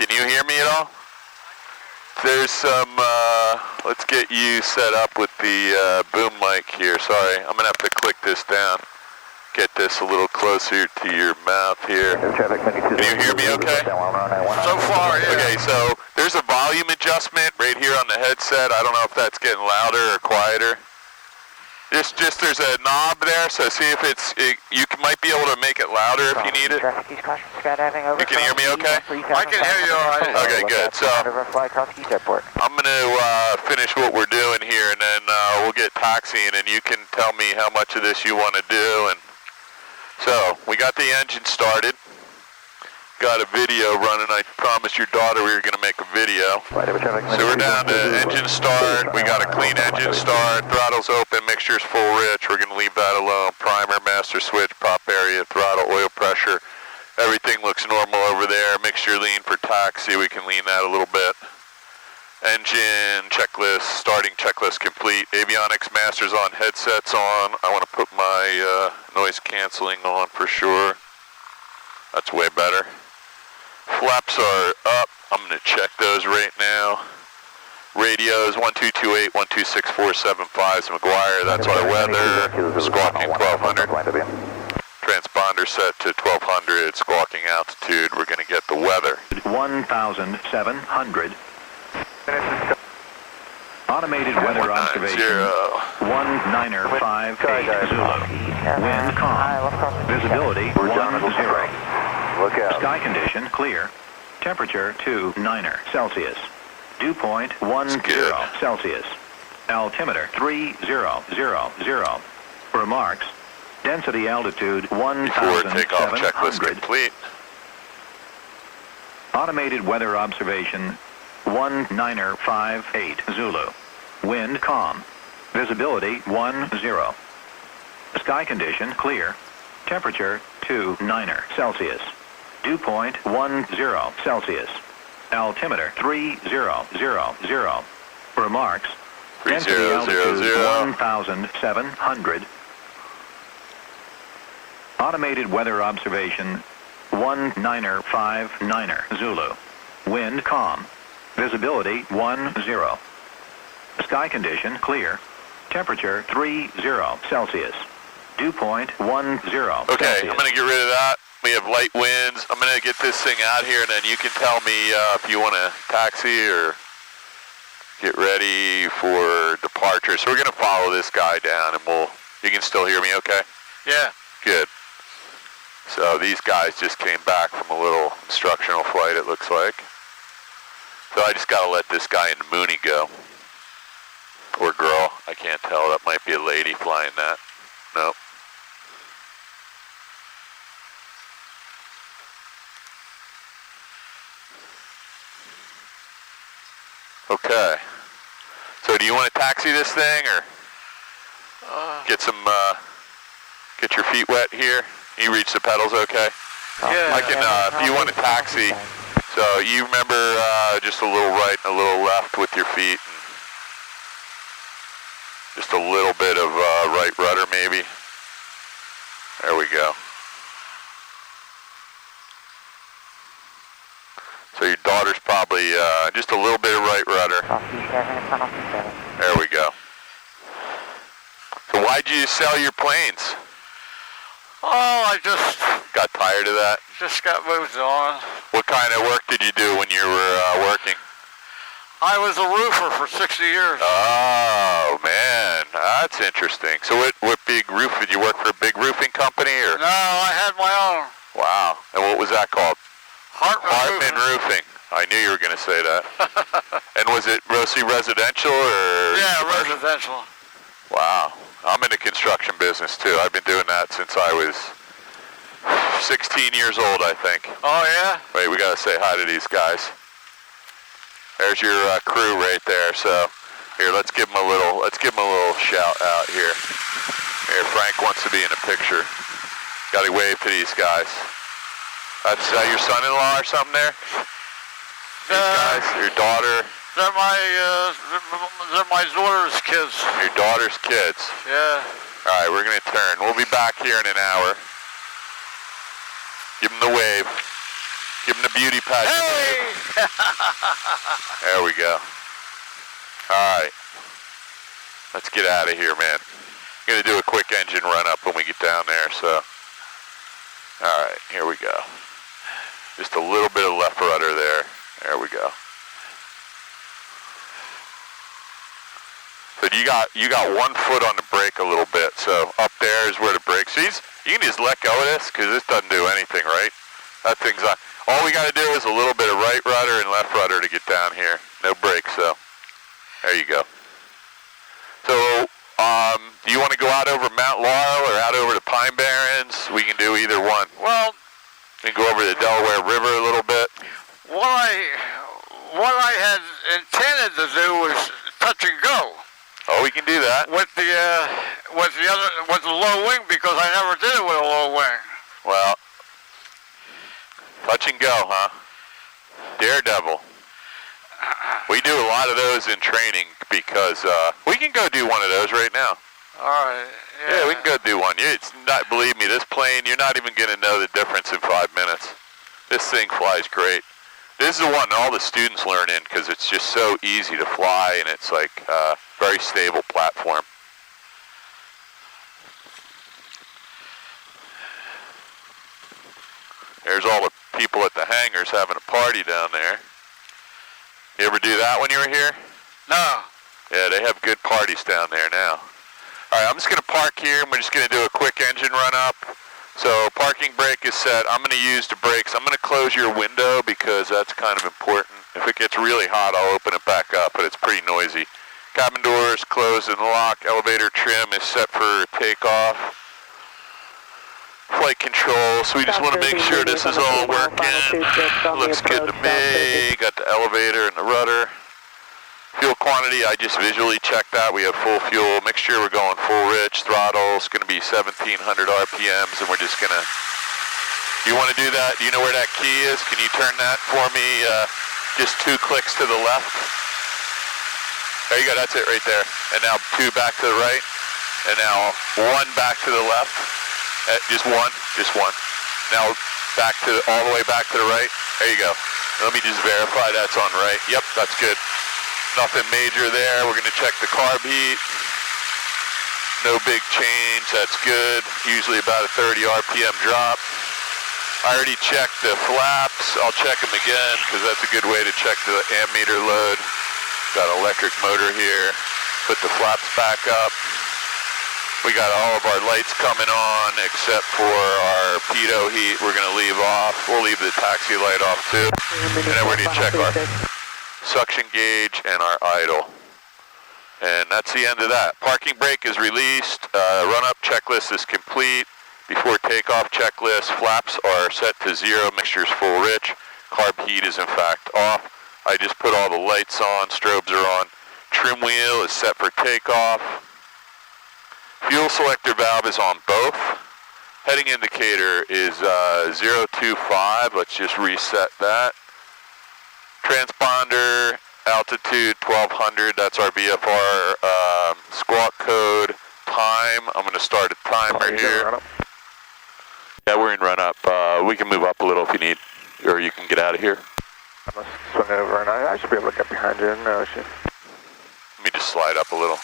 Can you hear me at all? There's some, let's get you set up with the boom mic here. Sorry, I'm gonna have to click this down. Get this a little closer to your mouth here. Can you hear me okay? So far, yeah. Okay, so there's a volume adjustment right here on the headset. I don't know if that's getting louder or quieter. Just there's a knob there, so see if you might be able to make it louder if you need it. You can hear me okay? I can hear you all right. Okay, good. So I'm going to finish what we're doing here, and then we'll get taxiing, and you can tell me how much of this you want to do. And so we got the engine started. Got a video running. I promised your daughter we were going to make a video. So we're down to engine start. We got a clean engine start. Throttle's open. Mixture's full rich. We're going to leave that alone. Primer, master switch, prop area, throttle, oil pressure. Everything looks normal over there. Mixture lean for taxi. We can lean that a little bit. Engine checklist. Starting checklist complete. Avionics masters on. Headsets on. I want to put my noise canceling on for sure. That's way better. Flaps are up. I'm going to check those right now. Radios 1228, 126475 McGuire. That's our weather. Squawking 1200. Transponder set to 1200. Squawking altitude. We're going to get the weather. 1700. Automated weather observation. 1958 Zulu. Wind calm. Visibility 10. Look out. Sky condition clear. Temperature 29 Celsius. Dew point 10 Celsius. Altimeter 3000. Remarks. Density altitude Before takeoff checklist 1700. complete. Automated weather observation 1958 Zulu. Wind calm. Visibility 10. Sky condition clear. Temperature 29 Celsius. Dew point 10 Celsius. Altimeter 3000. Remarks. Density altitude 1700. Automated weather observation 1959 Zulu. Wind calm. Visibility 10. Sky condition clear. Temperature 30 Celsius. Dew point 10 Okay, Celsius. I'm going to get rid of that. We have light winds. I'm going to get this thing out here, and then you can tell me if you want to taxi or get ready for departure. So we're going to follow this guy down, and you can still hear me okay? Yeah. Good. So these guys just came back from a little instructional flight, it looks like. So I just got to let this guy in the Mooney go. Or girl, I can't tell. That might be a lady flying that. Nope. Okay. So do you want to taxi this thing or get your feet wet here? You reach the pedals okay? Yeah. I can, if you want to taxi, so you remember just a little right and a little left with your feet. And just a little bit of right rudder maybe. There we go. So your daughter's probably just a little bit of right rudder. There we go. So why'd you sell your planes? Oh, I just Got tired of that? got moved on. What kind of work did you do when you were working? I was a roofer for 60 years. Oh, man, that's interesting. So what big roof, did you work for a big roofing company or? No, I had my own. Wow, and what was that called? Hartman Roofing. I knew you were going to say that. And was it mostly residential or? Yeah, residential. Wow, I'm in the construction business too. I've been doing that since I was 16 years old, I think. Oh, yeah? Wait, we got to say hi to these guys. There's your crew right there. So here, let's give them a little shout out here. Here, Frank wants to be in a picture. Got to wave to these guys. That's your son-in-law or something there? These guys, your daughter. They're my daughter's kids. Your daughter's kids. Yeah. All right, we're gonna turn. We'll be back here in an hour. Give them the wave. Give him the beauty pageant. Hey! There we go. All right. Let's get out of here, man. I'm going to do a quick engine run up when we get down there, so. All right, here we go. Just a little bit of left rudder there. There we go. So you got 1 foot on the brake a little bit, so up there is where the brake. So you can just let go of this because this doesn't do anything, right? That thing's on. All we got to do is a little bit of right rudder and left rudder to get down here. No brakes, so there you go. So do you want to go out over Mount Laurel or out over the Pine Barrens? We can do either one. Well, We can go over the Delaware River a little bit. what I had intended to do was touch and go. Oh, we can do that. With the low wing, because I never did it with a low wing. Well, touch and go, huh? Daredevil. We do a lot of those in training because we can go do one of those right now. All right. Yeah, we can go do one. It's not, believe me, this plane, you're not even going to know the difference in 5 minutes. This thing flies great. This is the one all the students learn in because it's just so easy to fly and it's like a very stable platform. There's all the people at the hangars having a party down there. You ever do that when you were here? No. Yeah, they have good parties down there now. All right, I'm just going to park here, and we're just going to do a quick engine run up. So parking brake is set. I'm going to use the brakes. I'm going to close your window because that's kind of important. If it gets really hot, I'll open it back up, but it's pretty noisy. Cabin doors closed and locked. Elevator trim is set for takeoff. Flight control, so we just want to make sure this is all working. Looks good to me. Got the elevator and the rudder. Fuel quantity, I just visually checked that. We have full fuel mixture. We're going full rich. Throttle is going to be 1,700 RPMs, and we're just going to... You want to do that? Do you know where that key is? Can you turn that for me? Just 2 clicks to the left. There you go. That's it right there. And now 2 back to the right. And now 1 back to the left. Just one. Now back to all the way back to the right. There you go. Let me just verify that's on right. Yep, that's good. Nothing major there. We're going to check the carb heat. No big change. That's good. Usually about a 30 RPM drop. I already checked the flaps. I'll check them again because that's a good way to check the ammeter load. Got an electric motor here. Put the flaps back up. We got all of our lights coming on except for our pitot heat. We're going to leave off. We'll leave the taxi light off too. And then we're going to check our suction gauge and our idle. And that's the end of that. Parking brake is released. Run-up checklist is complete. Before takeoff checklist, flaps are set to 0, mixture's full rich. Carb heat is in fact off. I just put all the lights on, strobes are on. Trim wheel is set for takeoff. Fuel selector valve is on both. Heading indicator is 025. Let's just reset that. Transponder, altitude 1200. That's our VFR squawk code. Time, I'm going to start a timer here. Yeah, we're in run up. We can move up a little if you need, or you can get out of here. I'm going to swing over and I should be able to get behind you. No issue. Let me just slide up a little.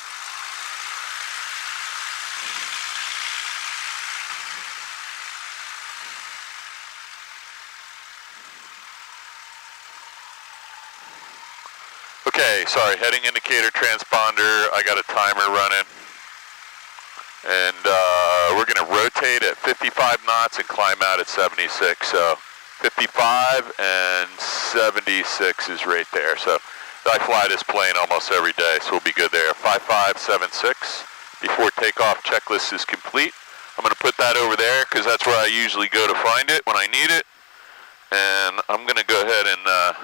Okay, sorry, heading indicator, transponder, I got a timer running. And we're going to rotate at 55 knots and climb out at 76. So 55 and 76 is right there. So I fly this plane almost every day, so we'll be good there. 5576. Before takeoff checklist is complete. I'm going to put that over there because that's where I usually go to find it when I need it. And I'm going to go ahead and...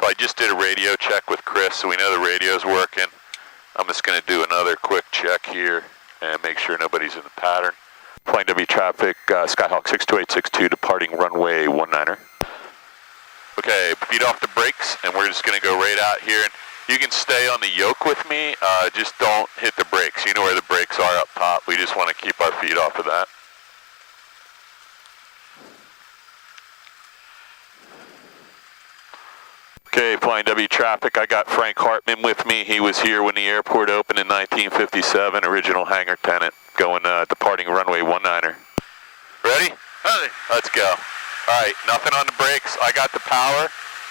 So I just did a radio check with Chris, so we know the radio's working. I'm just going to do another quick check here and make sure nobody's in the pattern. Flying W traffic, Skyhawk 62862 departing runway 19er. Okay, feet off the brakes, and we're just going to go right out here. And you can stay on the yoke with me, just don't hit the brakes. You know where the brakes are up top. We just want to keep our feet off of that. W traffic, I got Frank Hartman with me. He was here when the airport opened in 1957, original hangar tenant, going, departing runway 19er. Ready? Ready. Let's go. All right, nothing on the brakes. I got the power.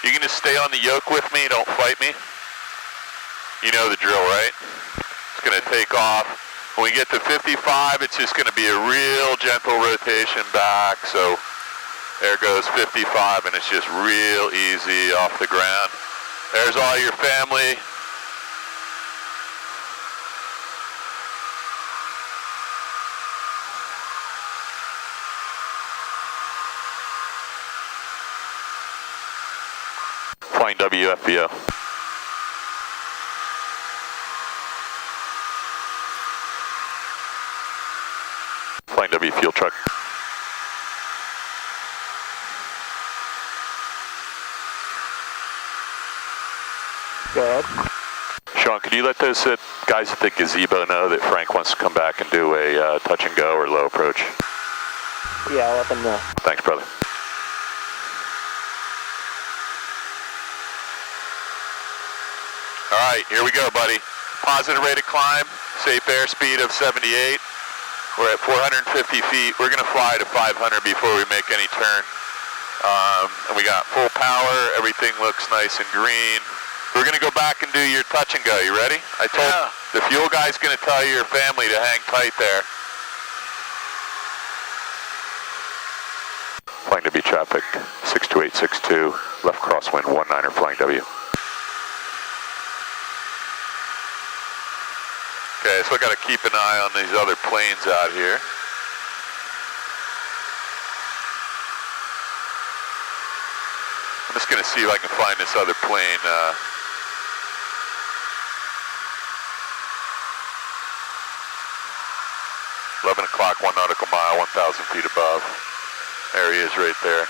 You can just stay on the yoke with me, don't fight me. You know the drill, right? It's gonna take off. When we get to 55, it's just gonna be a real gentle rotation back, so there goes 55, and it's just real easy off the ground. There's all your family. Flying W, FBO. Flying W, fuel truck. Go ahead. Sean, could you let those guys at the gazebo know that Frank wants to come back and do a touch and go or low approach? Yeah, I'll let them know. Thanks, brother. All right, here we go, buddy. Positive rate of climb, safe airspeed of 78. We're at 450 feet. We're gonna fly to 500 before we make any turn. And we got full power. Everything looks nice and green. We're gonna go back and do your touch and go. You ready? I told the fuel guy's gonna tell your family to hang tight there. Flying W traffic, 62862, left crosswind 19er flying W. Okay, so I gotta keep an eye on these other planes out here. I'm just gonna see if I can find this other plane. 11 o'clock, 1 nautical mile, 1,000 feet above. There he is right there.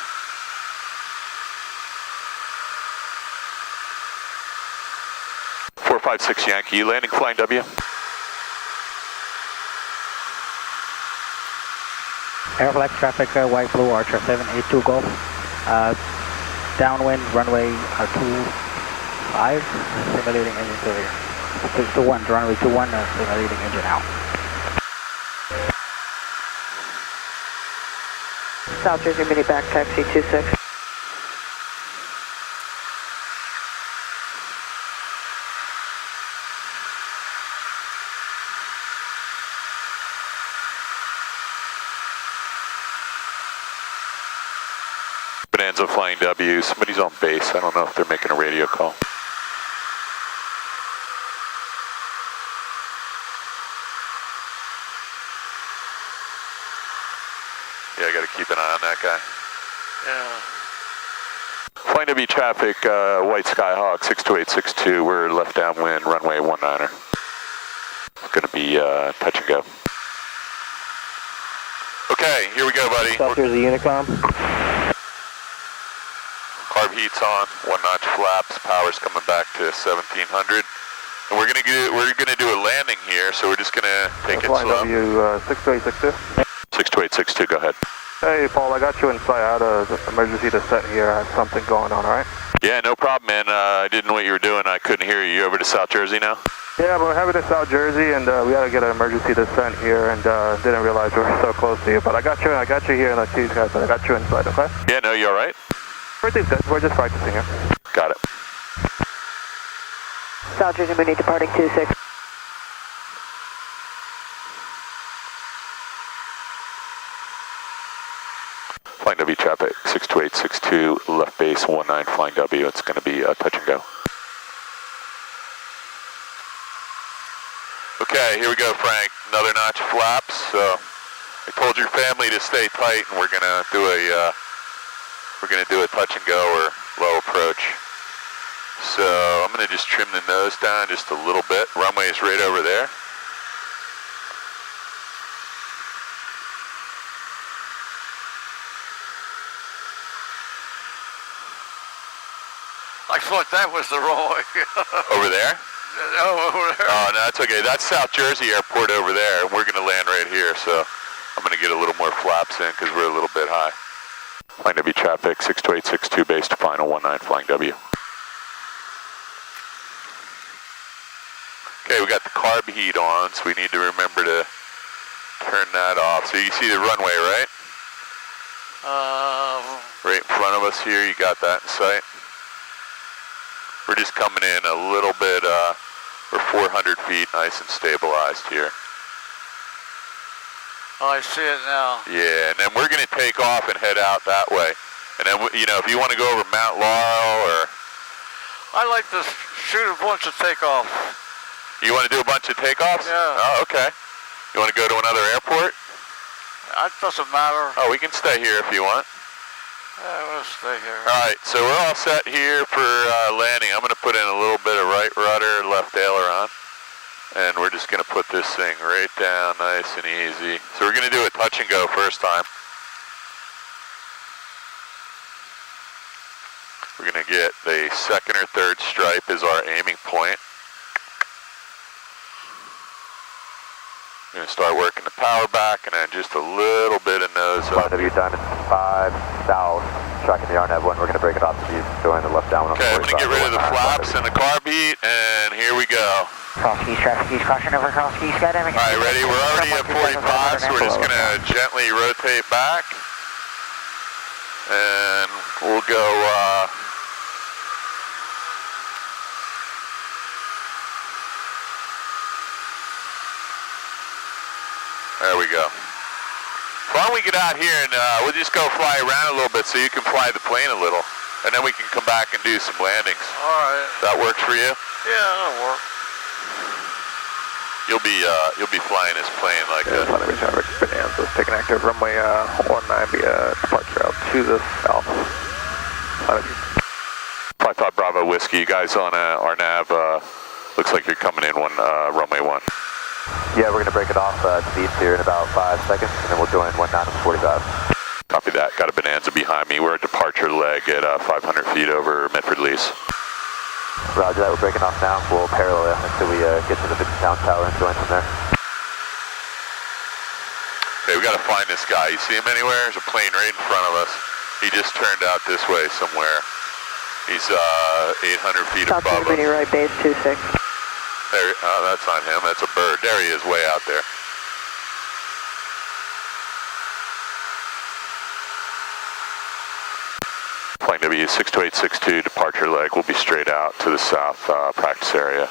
Four, 5, 6 Yankee, landing flying W. Airflex traffic, white blue Archer 782 Golf. Downwind runway 25, simulating engine failure. 21, runway 21, simulating engine out. South Jersey Mini back taxi 26. Bonanza flying W, somebody's on base. I don't know if they're making a radio call. Yeah, I gotta keep an eye on that guy. Yeah. Flying W traffic, White Skyhawk 62862, we're left downwind, runway 19er. It's gonna be touch and go. Okay, here we go, buddy. South Jersey Unicom. Carb heat's on, 1 notch flaps, power's coming back to 1700. And we're gonna do a landing here, so we're just gonna take it slow. Flying W 62862. 62862, go ahead. Hey, Paul, I got you in sight. I had an emergency descent here. I had something going on, all right? Yeah, no problem, man. I didn't know what you were doing. I couldn't hear you. You over to South Jersey now? Yeah, we're headed to South Jersey, and we got to get an emergency descent here, and didn't realize we were so close to you. But I got you here in the T's guys, and I got you inside, okay? Yeah, no, you all right? Everything's good. We're just practicing here. Got it. South Jersey Mini departing 26. Flying W traffic, 62862, left base 19 flying W. It's going to be touch and go. Okay, here we go, Frank. Another notch of flaps. So I told your family to stay tight, and we're gonna do a touch and go or low approach. So I'm gonna just trim the nose down just a little bit. Runway is right over there. I thought that was the wrong way. Over there? Oh, over there. Oh, no, that's okay. That's South Jersey Airport over there, and we're going to land right here, so I'm going to get a little more flaps in because we're a little bit high. Flying W traffic, 62862, base to final 19 flying W. Okay, we got the carb heat on, so we need to remember to turn that off. So you see the runway, right? Right in front of us here, you got that in sight. We're just coming in a little bit, we're 400 feet, nice and stabilized here. Oh, I see it now. Yeah, and then we're going to take off and head out that way. And then, you know, if you want to go over Mount Laurel or... I like to shoot a bunch of takeoffs. You want to do a bunch of takeoffs? Yeah. Oh, okay. You want to go to another airport? It doesn't matter. Oh, we can stay here if you want. Yeah, we'll stay here. All right, so we're all set here for landing. I'm going to put in a little bit of right rudder, left aileron. And we're just going to put this thing right down nice and easy. So we're going to do a touch and go first time. We're going to get the second or third stripe as our aiming point. We're going to start working the power back and then just a little bit of nose up. W Diamond 5 south, tracking the RNAV 1. We're going to break it off to you, going the left down. Okay, I'm going to get rid of the flaps and the carb heat, and here we go. Cross keys, traffic keys, caution over cross keys, skydiving. All right, ready? We're already at 45, so we're just going to gently rotate back. And we'll go, there we go. Why don't we get out here and we'll just go fly around a little bit so you can fly the plane a little. And then we can come back and do some landings. All right. That works for you? Yeah, that'll work. You'll be flying this plane like this. Flying traffic, Bonanza, taking active runway 19 departure out to the south. 55 Bravo Whiskey, you guys on our nav, looks like you're coming in runway 1. Yeah, we're going to break it off to the east here in about 5 seconds, and then we'll join 1945. Copy that, got a Bonanza behind me. We're at departure leg at 500 feet over Medford Lease. Roger that, we're breaking off now. We'll parallel it until we get to the Town Tower and join from there. Okay, we got to find this guy. You see him anywhere? There's a plane right in front of us. He just turned out this way somewhere. He's 800 feet above us. South right base 26. There, that's not him, that's a bird. There he is, way out there. Flying W 62862, departure leg. We'll be straight out to the south practice area.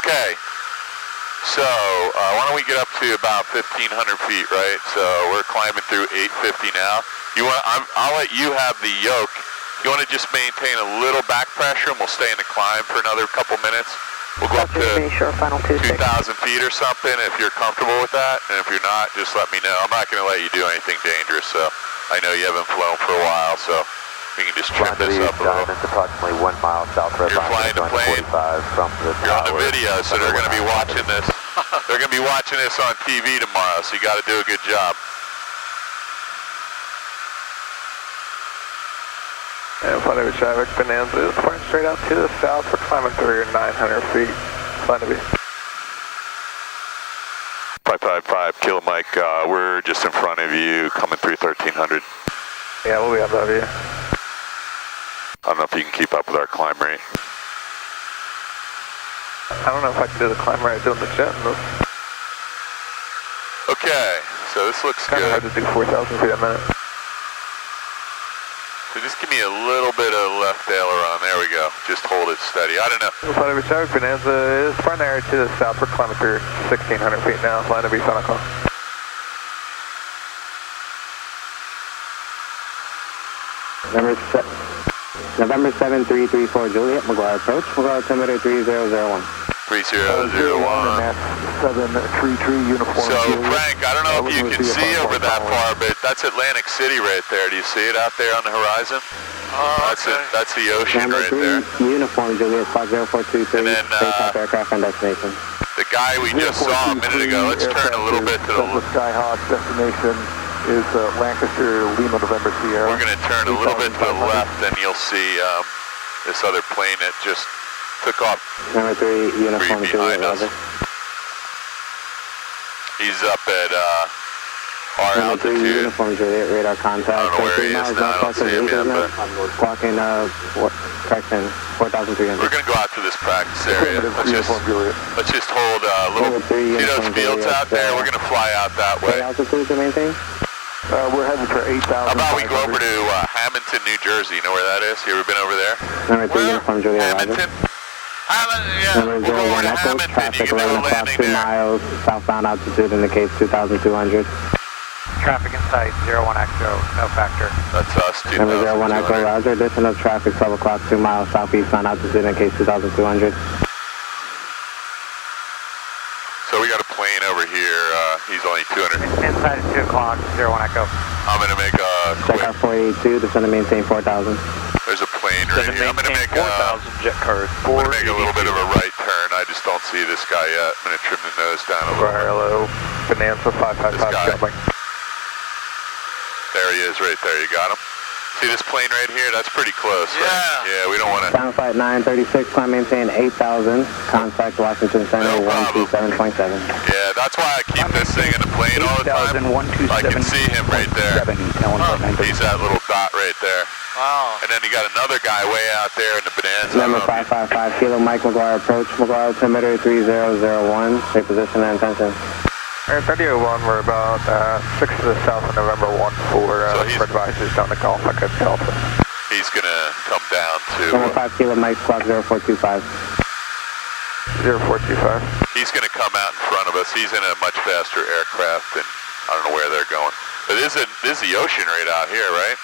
Okay, so why don't we get up to about 1,500 feet, right? So we're climbing through 850 now. I'll let you have the yoke. You want to just maintain a little back pressure and we'll stay in the climb for another couple minutes. We'll go up to 2,000 feet or something if you're comfortable with that. And if you're not, just let me know. I'm not going to let you do anything dangerous. So I know you haven't flown for a while, so we can just trim this up a little. It's approximately 1 mile south of You're flying the plane. From the You're on the video, so they're going to be watching this. They're going to be watching this on TV tomorrow, so you got to do a good job. And flying over traffic, Bonanza is flying straight out to the south. We're climbing through 900 feet. Flying to be. 555, Kilo Mike, we're just in front of you, coming through 1300. Yeah, we'll be above you. I don't know if you can keep up with our climb rate. I don't know if I can do the climb right doing the jet in this. Okay, so this looks Kind of good. hard to do 4,000 feet a minute. So just give me a little bit of left aileron. There we go. Just hold it steady. I don't know. Flying over traffic, Bonanza is flying there to the south. We're climbing through 1,600 feet now. Flying to be final call. November 7334 Juliet, McGuire approach, McGuire altimeter 3001. 3001. 733 uniform. So Frank, I don't know if you can see over that far, but that's Atlantic City right there. Do you see it out there on the horizon? That's okay. it. That's the ocean Number right 3, there. uniform Juliet, spot 0423, And then, type aircraft and destination. The guy we just saw a minute ago. Let's turn a little bit to the left. Skyhawk destination is Lancaster, Lima, November Sierra. We're going to turn a little bit to the left, and you'll see this other plane that just took off. Number 3, uniform behind Juliet, us. Roger. He's up at our altitude. Uniform Juliet, radar contact. I don't know where he is now. I don't see him yet, but Clocking, correction, 4,300. we're going to go out to this practice area. Let's just hold a little, see those fields out there? We're going to fly out that way. What altitude to maintain? We're heading for 8,000. How about we go over to Hamilton, New Jersey? You know where that is? You ever been over there? Number 3, Uniform Juliet, Hamilton? Hamilton, yeah. Number We'll go over to Echo, Hamilton. traffic You can do 11 a o'clock, landing 2 there. miles. Southbound altitude indicates 2,200. Traffic in sight, 01 Echo, no factor. That's us, 2,200. Number 01 Echo, roger. Additional traffic, 12 o'clock, 2 miles. Southeastbound altitude indicates 2,200. So we got a plane over here. He's only 200. Inside at 2 o'clock, 01 Echo. I'm going to make a quick. Check out 482, descend to maintain 4,000. There's a plane right here. I'm going to make a, jet card. I'm going to make a little bit of a right turn. I just don't see this guy yet. I'm going to trim the nose down a little bit. Hello, Bonanza 555 Jumping. There he is right there. You got him? See this plane right here? That's pretty close, right? Yeah, we don't want to... Down flight 936, climb maintain 8,000. Contact Washington Center, 127.7. Yeah, that's why I keep this thing in the plane all the time. I can see him right there. He's that little dot right there. Wow. And then you got another guy way out there in the Bonanza. Number 555, Kilo Mike McGuire approach. McGuire, altimeter 3001. Take position and intention. 3001, we're about 6 to the south of November 1 for advisors down the Gulf. I could tell. He's going to come down to... Number 5 Kilo Mike, squawk 0425. 0425. He's going to come out in front of us. He's in a much faster aircraft, and I don't know where they're going. But this is the ocean right out here, right?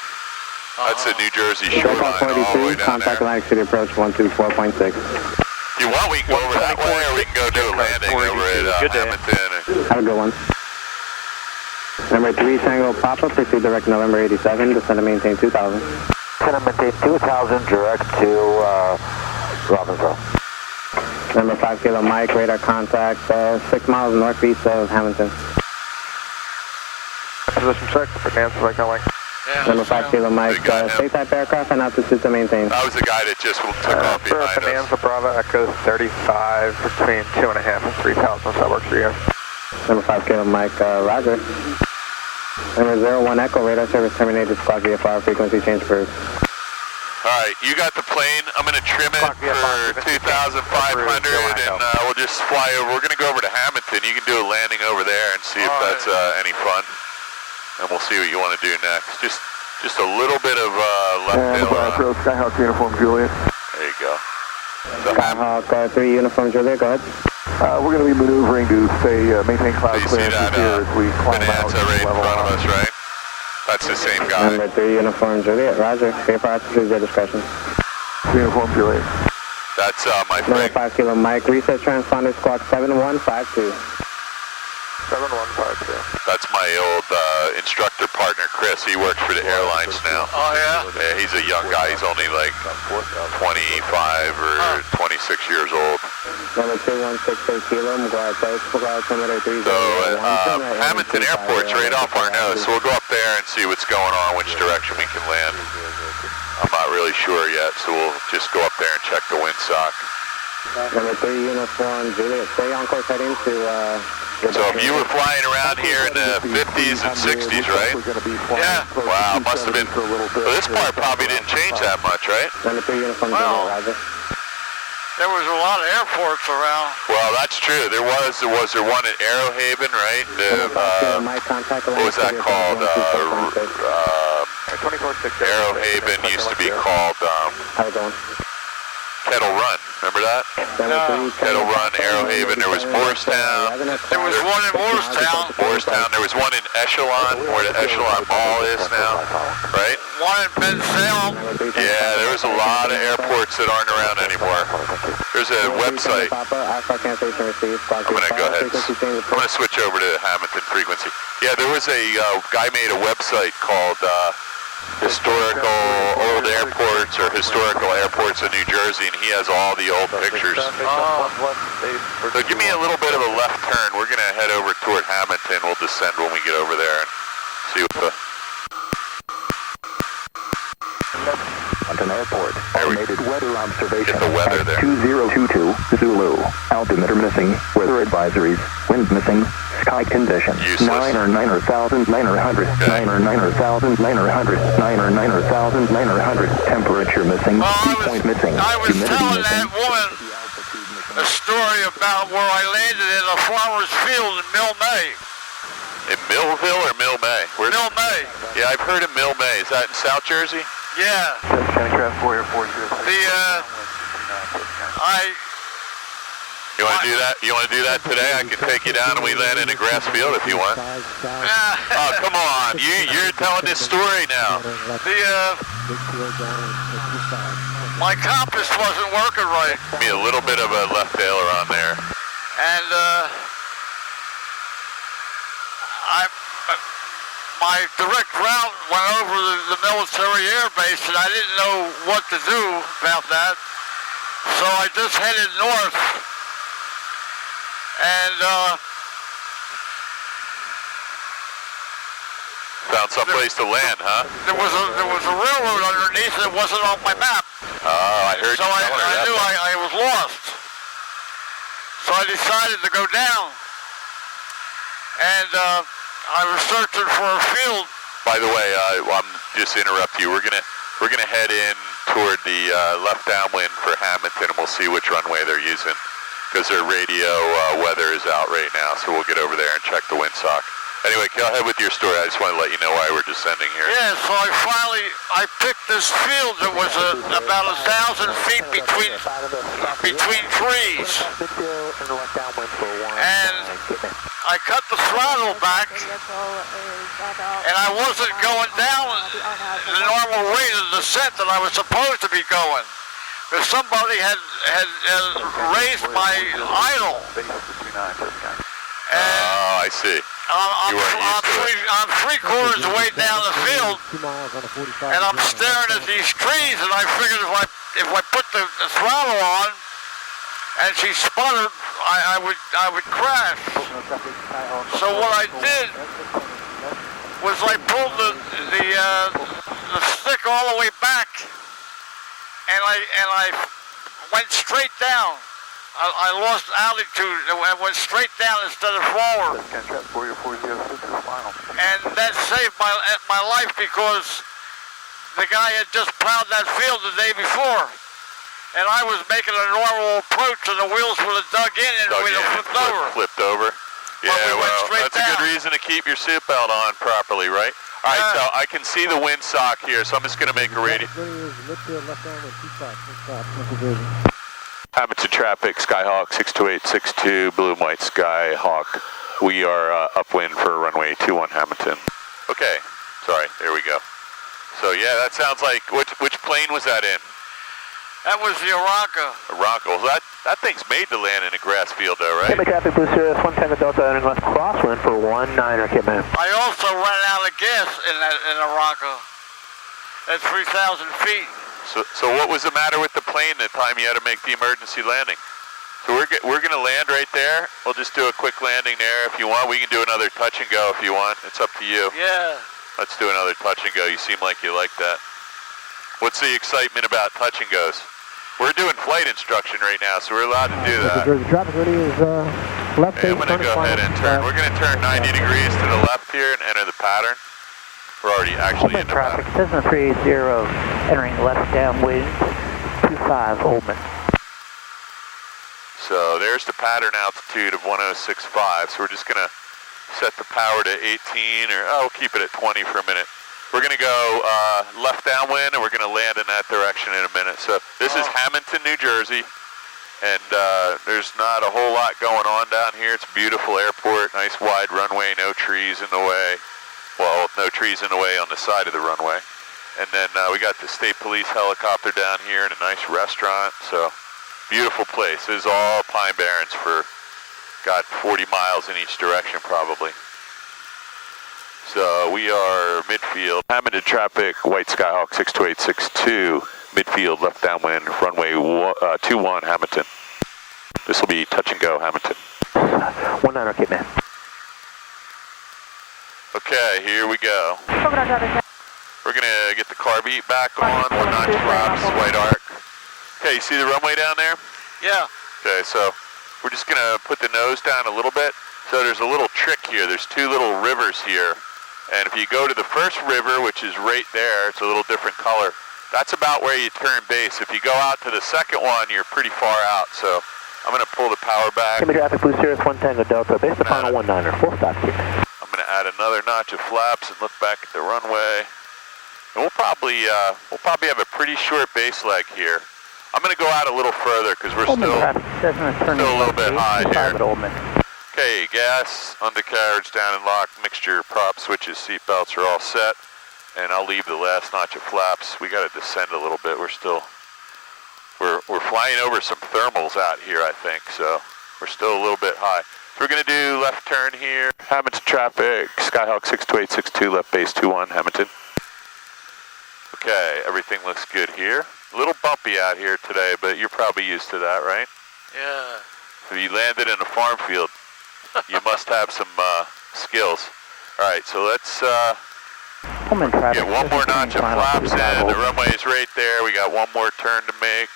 That's the New Jersey shoreline all the way down contact there. Atlantic City approach 124.6. If you want, we can go over that way, or we can go do a landing over at Hamilton. Have a good one. Number 3 Tango Papa, proceed direct November 87, descend to maintain 2,000. Descend to maintain 2,000, direct to Robbinsville. Number 5 Kilo Mike, radar contact 6 miles northeast of Hamilton. Position check, Bonanza like that way. Yeah, Number 5 Kilo Mike, state type aircraft and altitude to maintain. That was the guy that just took off behind us. Bonanza Bravo Echo 35 between 2.5 and 3,000, so that works for you. Number 5 Kilo Mike, roger. Number 01 Echo, radar service terminated, squawk VFR, frequency change approved. All right, you got the plane. I'm going to trim it for 2,500, and we'll just fly over. We're going to go over to Hamilton. You can do a landing over there and see if that's any fun. And we'll see what you want to do next. Just a little bit of left tail. Skyhawk Uniform Juliet. There you go. So Skyhawk 3 Uniform Juliet, go ahead. We're going to be maneuvering to maintain cloud so you see clearance that here as we climb out Bonanza right in front of us, right? That's the same guy. Number 3 Uniform Juliet, roger. VFR altitude, your discretion. Uniform Juliet. That's my Number friend. 5 Kilo Mike, reset transponder, squawk 7152. 7152. That's my old instructor partner, Chris. He works for the airlines now. Oh, yeah? Yeah, he's a young guy. He's only like 25 or 26 years old. Number 2168 Kilo, McGuire approach, McGuire altimeter 3001. So Hamilton Airport's right off our nose, so we'll go up there and see what's going on, which direction we can land. I'm not really sure yet, so we'll just go up there and check the windsock. Number 3 Uniform Juliet, stay on course heading to... So if you were flying around here in the 50s and 60s, right? Yeah. Wow, must have been... Well, this part probably didn't change that much, right? Number 3 Uniform Wow. Juliet, roger. There was a lot of airports around. Well, that's true. There was there one at Arrowhaven, right? What was that called? Arrowhaven used to be called How it going? Kettle Run. Remember that? No. Kettle Run, Arrowhaven. There was Morristown. There was one in Morristown. Morristown. There was one in Echelon, where the Echelon Mall is now, right? One in Ben Salem. Yeah, there was a lot of airports that aren't around anymore. There's a website. I'm going to go ahead. I'm going to switch over to Hamilton frequency. Yeah, there was a guy made a website called Historical Old Airports or Historical Airports in New Jersey, and he has all the old pictures. So give me a little bit of a left turn. We're going to head over toward Hamilton. We'll descend when we get over there and see what the... Hamilton Airport. Automated weather observation. Get the weather there. 2022 Zulu. Altimeter missing. Weather advisories. Wind missing. Sky conditions. Useless. 9,000, 900, 9,000, 900, 9,000, 900. Temperature missing. Dew point missing. I was Humidity telling missing. that woman a story about where I landed in a farmer's field in Mill May. In Millville or Mill May? Where's Mill May. Yeah, I've heard of Mill May. Is that in South Jersey? Yeah. You want to do that? You want to do that today? I can take you down and we land in a grass field if you want. Oh, come on. You're telling this story now. My compass wasn't working right. Give me a little bit of a left aileron there. And my direct route went over the military air base, and I didn't know what to do about that. So I just headed north, and Found someplace to land, huh? there was a railroad underneath that wasn't on my map. Oh, I heard So you telling her I that. knew I was lost. So I decided to go down, and I was searching for a field. By the way, I'm just interrupt you. We're gonna head in toward the left downwind for Hamilton, and we'll see which runway they're using, because their radio weather is out right now. So we'll get over there and check the windsock. Anyway, go ahead with your story. I just want to let you know why we're descending here. Yeah, so I picked this field that was about 1,000 feet between trees. And I cut the throttle back, and I wasn't going down the normal rate of descent that I was supposed to be going, because somebody had raised my idle. Oh, I see. I'm 3/4 of the way down the field, and I'm staring at these trees, and I figured if I put the throttle on, and she sputtered, I would crash. So what I did was I pulled the stick all the way back, and I went straight down. I lost altitude and went straight down instead of forward. And that saved my life, because the guy had just plowed that field the day before. And I was making a normal approach, and the wheels would have dug in and we'd have Flipped over. Yeah, that's a good reason to keep your seatbelt on properly, right? All right, so I can see the windsock here, so I'm just going to make a radio. Hamilton traffic, Skyhawk 62862, blue and white Skyhawk. We are upwind for runway 21 Hamilton. Okay, sorry, there we go. So yeah, that sounds like, which plane was that in? That was the Aranca. Aranca. Well, that thing's made to land in a grass field though, right? Hey, traffic, Blue Sirius, 110 Delta, entering left crosswind for 19er, Kitman. I also ran out of gas in Aranca at 3,000 feet. So what was the matter with the plane the time you had to make the emergency landing? So we're going to land right there. We'll just do a quick landing there if you want. We can do another touch and go if you want. It's up to you. Yeah. Let's do another touch and go. You seem like you like that. What's the excitement about touch and goes? We're doing flight instruction right now, so we're allowed to do that. The traffic ready is left. Okay, I'm going to go ahead and turn. We're going to turn 90 degrees to the left here and enter the pattern. We're already actually in the traffic, pattern. Cessna 30, entering left downwind, 25 Oldman. So there's the pattern altitude of 1065. So we're just going to set the power to 18, or we'll keep it at 20 for a minute. We're going to go left downwind, and we're going to land in that direction in a minute. So this is Hamilton, New Jersey, and there's not a whole lot going on down here. It's a beautiful airport, nice wide runway, no trees in the way. Well, no trees in the way on the side of the runway. And then we got the state police helicopter down here and a nice restaurant. So beautiful place. This is all Pine Barrens for, got 40 miles in each direction probably. So we are midfield. Hamilton traffic, white Skyhawk 62862, midfield left downwind, runway 21 Hamilton. This will be touch and go Hamilton. 19er, Kitman. Okay, here we go. We're gonna get the carb back on, 1 notch flaps, white arc. Okay, you see the runway down there? Yeah. Okay, so we're just gonna put the nose down a little bit, So there's a little trick here. There's two little rivers here. And if you go to the first river, which is right there, it's a little different color. That's about where you turn base. If you go out to the second one, you're pretty far out. So I'm going to pull the power back. Give me traffic, Blue Cirrus 1 Tango Delta, base the final 19er, full stop here. I'm going to add another notch of flaps and look back at the runway. And we'll probably have a pretty short base leg here. I'm going to go out a little further because we're still a little bit high here. Okay, gas, undercarriage down and locked, mixture, prop switches, seat belts are all set. And I'll leave the last notch of flaps. We got to descend a little bit. We're flying over some thermals out here, I think, so we're still a little bit high. So we're going to do left turn here. Hamilton traffic, Skyhawk 62862, left base 21, Hamilton. Okay, everything looks good here. A little bumpy out here today, but you're probably used to that, right? Yeah. If you landed in a farm field, you must have some skills. All right, so let's get one more notch of flaps in. The runway is right there. We got one more turn to make.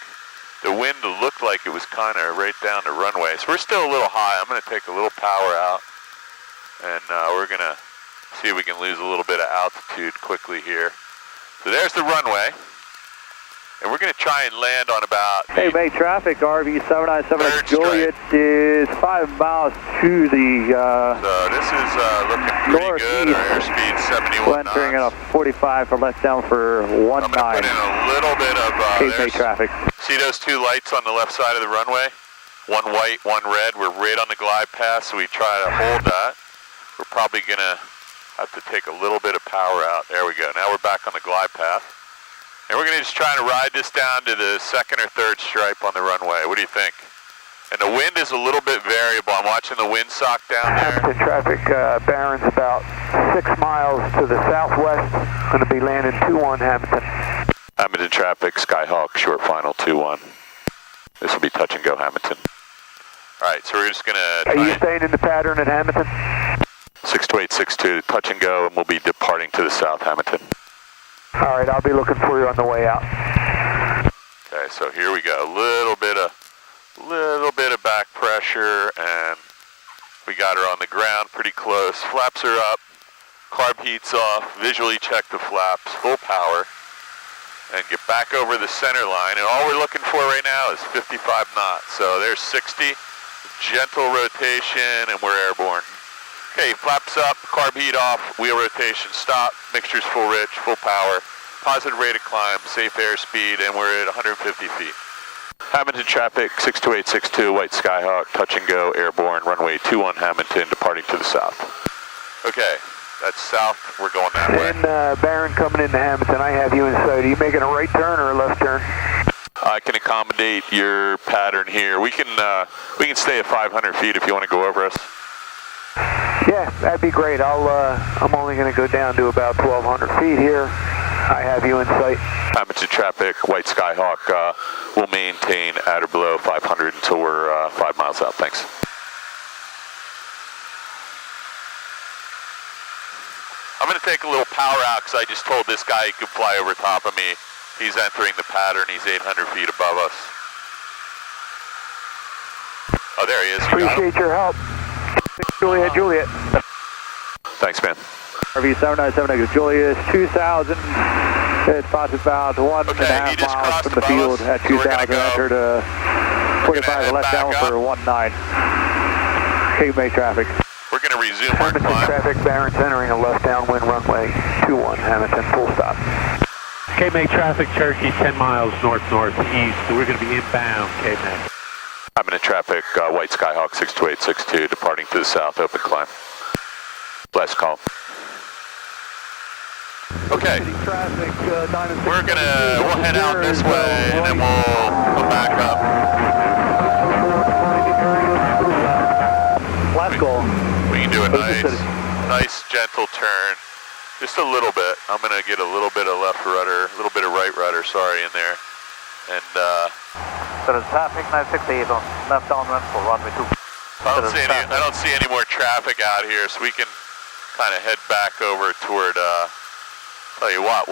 The wind looked like it was kind of right down the runway. So we're still a little high. I'm going to take a little power out. And we're going to see if we can lose a little bit of altitude quickly here. So there's the runway. And we're going to try and land on about... Hey, Bay traffic, RV 797 Juliet is 5 miles to the... so this is looking pretty good. Our airspeed 71 knots. Entering in a 45 for left down for 19. I'm going to put in a little bit of... Cape May traffic. See those two lights on the left side of the runway? One white, one red. We're right on the glide path, so we try to hold that. We're probably going to have to take a little bit of power out. There we go. Now we're back on the glide path. And we're going to just try to ride this down to the second or third stripe on the runway. What do you think? And the wind is a little bit variable. I'm watching the windsock down there. Hamilton traffic, Barron's about 6 miles to the southwest. Going to be landing 21 Hamilton. Hamilton traffic, Skyhawk, short final 21. This will be touch and go Hamilton. All right, so we're just going to... Are you staying in the pattern at Hamilton? 62862, touch and go, and we'll be departing to the south, Hamilton. All right, I'll be looking for you on the way out. Okay, so here we go. A little bit of back pressure, and we got her on the ground pretty close. Flaps are up, carb heat's off, visually check the flaps, full power, and get back over the center line. And all we're looking for right now is 55 knots. So there's 60, gentle rotation, and we're airborne. Okay, flaps up, carb heat off, wheel rotation stop, mixture's full rich, full power, positive rate of climb, safe airspeed, and we're at 150 feet. Hamilton traffic, 62862, White Skyhawk, touch and go, airborne, runway 21 Hamilton, departing to the south. Okay, that's south, we're going that way. And Barron coming into Hamilton, I have you in sight. Are you making a right turn or a left turn? I can accommodate your pattern here. We can stay at 500 feet if you want to go over us. Yeah, that'd be great. I'm only going to go down to about 1,200 feet here. I have you in sight. Hamilton traffic, White Skyhawk, will maintain at or below 500 until we're 5 miles out. Thanks. I'm going to take a little power out because I just told this guy he could fly over top of me. He's entering the pattern. He's 800 feet above us. Oh, there he is. Appreciate your help. Juliet. Thanks, man. RV 797 Juliet, 2,000. It's about 1.5 miles from the field at 2,000. Entered 45 left down for 19. Cape May traffic. We're going to resume our climb. Traffic, Barron's entering a left downwind runway 21 Hamilton, full stop. Cape May traffic, Cherokee 10 miles north-northeast. We're going to be inbound, Cape May. Hamilton traffic, White Skyhawk 62862, departing to the south, open climb. Last call. Okay, we'll head out this way and then we'll come back up. Last call. We can do a nice gentle turn, just a little bit. I'm going to get a little bit of left rudder, a little bit of right rudder, sorry, in there. And so there's traffic 968 on left downwind for runway 2. I don't see any more traffic out here, so we can kind of head back over toward, tell you what,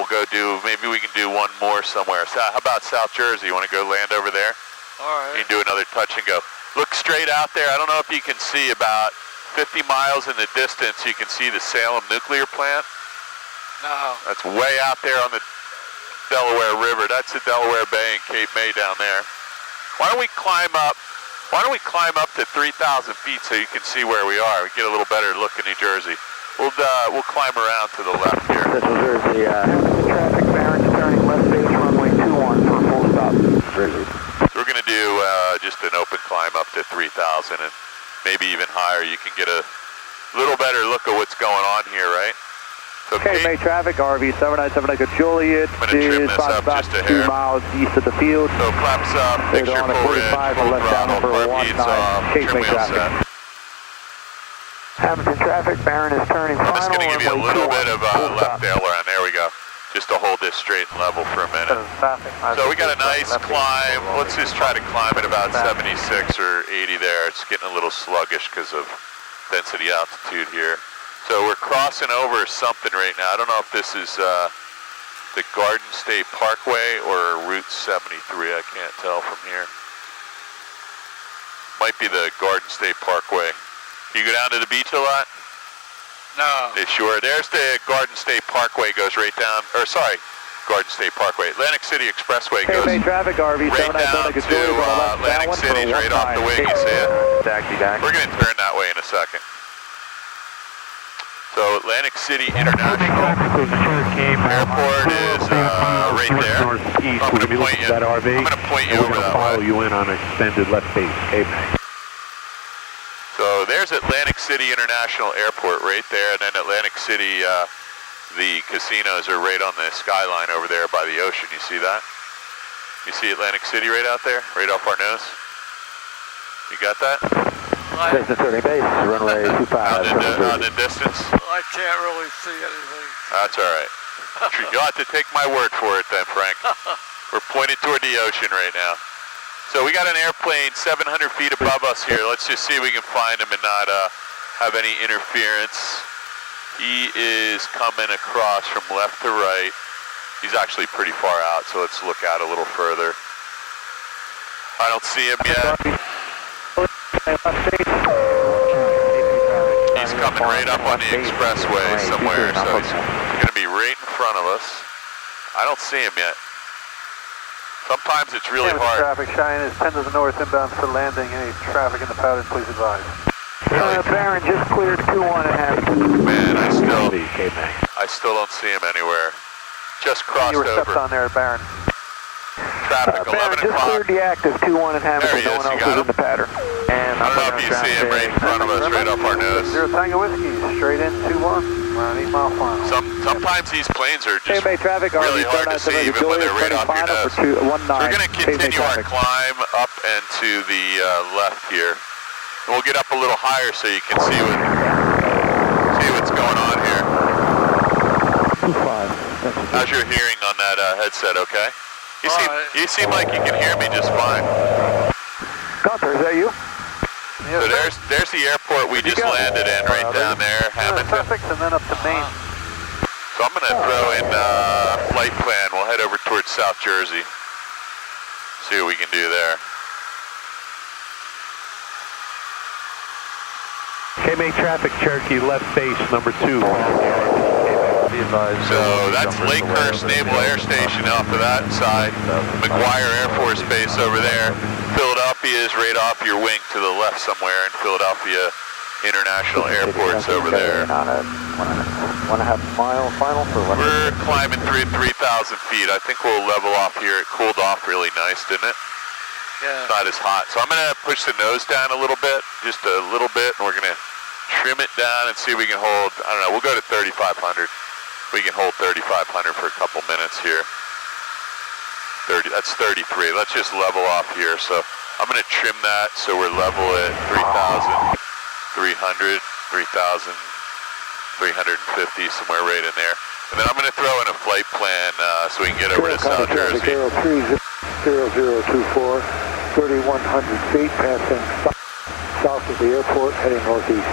maybe we can do one more somewhere. So how about South Jersey? You want to go land over there? All right. You can do another touch and go. Look straight out there. I don't know if you can see about 50 miles in the distance, you can see the Salem nuclear plant. No. That's way out there on the Delaware River. That's the Delaware Bay and Cape May down there. Why don't we climb up to 3,000 feet so you can see where we are. We get a little better look at New Jersey. We'll climb around to the left here. Central Jersey, traffic, Barron's turning left base, runway 21 for full stop. Jersey. So we're going to do just an open climb up to 3,000 and maybe even higher. You can get a little better look at what's going on here, right? Okay, May traffic, RV 797 Echo Juliet is about 2 miles east of the field. So flaps up, picture on a full 45 full left down throttle, for car beats off, Cape trim May wheel traffic. set. Hamilton traffic, Barron is turning I'm final. just going to give you a little bit of left stop. aileron. There we go. Just to hold this straight and level for a minute. So we got a nice climb. Let's just try to climb at about 76 or 80 there. It's getting a little sluggish because of density altitude here. So we're crossing over something right now. I don't know if this is the Garden State Parkway or Route 73. I can't tell from here. Might be the Garden State Parkway. You go down to the beach a lot? No. Sure. There's the Garden State Parkway goes right down, or sorry, Garden State Parkway. Atlantic City Expressway goes May traffic, RV right down to Atlantic City's right off the wing, you see it? We're going to turn that way in a second. So Atlantic City International Airport is right there. I'm going to point you over that way. Follow you in on extended left base, Cape May. So there's Atlantic City International Airport right there, and then Atlantic City, the casinos are right on the skyline over there by the ocean. You see that? You see Atlantic City right out there, right off our nose? You got that? Cessna turning base, runway 25. On the distance? I can't really see anything. That's all right. You'll have to take my word for it then, Frank. We're pointed toward the ocean right now. So we got an airplane 700 feet above us here. Let's just see if we can find him and not have any interference. He is coming across from left to right. He's actually pretty far out, so let's look out a little further. I don't see him yet. He's coming right up on the expressway somewhere, so he's going to be right in front of us. I don't see him yet. Sometimes it's really hard. Traffic, Cheyenne is 10 to the north, inbound for landing. Any traffic in the pattern, please advise. Barron just cleared 2-1.5. Man, I still don't see him anywhere. Just crossed you were over. stepped on there, Barron. Traffic, 11 Barron just o'clock. cleared the active 2-1 and There he no is, one you else got is him? in the pattern. And I don't know if you see him right in front of us, right off our nose. Zero Tango Whiskey, straight in 2-1, around 8 mile final. Sometimes these planes are just Bay traffic, really hard to see even when they're right off your nose. So we're going to continue our climb up and to the left here. And we'll get up a little higher so you can see what's going on here. How's your hearing on that headset, okay? You seem like you can hear me just fine. Gunther, is that you? So there's the airport we just landed in, right down there, Hamilton. Sussex and then up to Maine. So I'm going to throw in flight plan. We'll head over towards South Jersey. See what we can do there. K-May traffic, Cherokee, left base, number 2. So that's Lakehurst Naval Air Station off of that side. McGuire Air Force Base over there. Philadelphia is right off your wing to the left somewhere, and Philadelphia International Airport's over there. 1.5 mile final for We're climbing through 3,000 feet. I think we'll level off here. It cooled off really nice, didn't it? Yeah. It's not as hot. So I'm going to push the nose down a little bit, just a little bit, and we're going to trim it down and see if we can hold, I don't know, we'll go to 3,500. We can hold 3,500 for a couple minutes here. 30, that's 33. Let's just level off here. So I'm going to trim that so we're level at 3,300, 3,350, somewhere right in there. And then I'm going to throw in a flight plan so we can get over to South Jersey. 0024, 3,100 feet, passing south of the airport, heading northeast.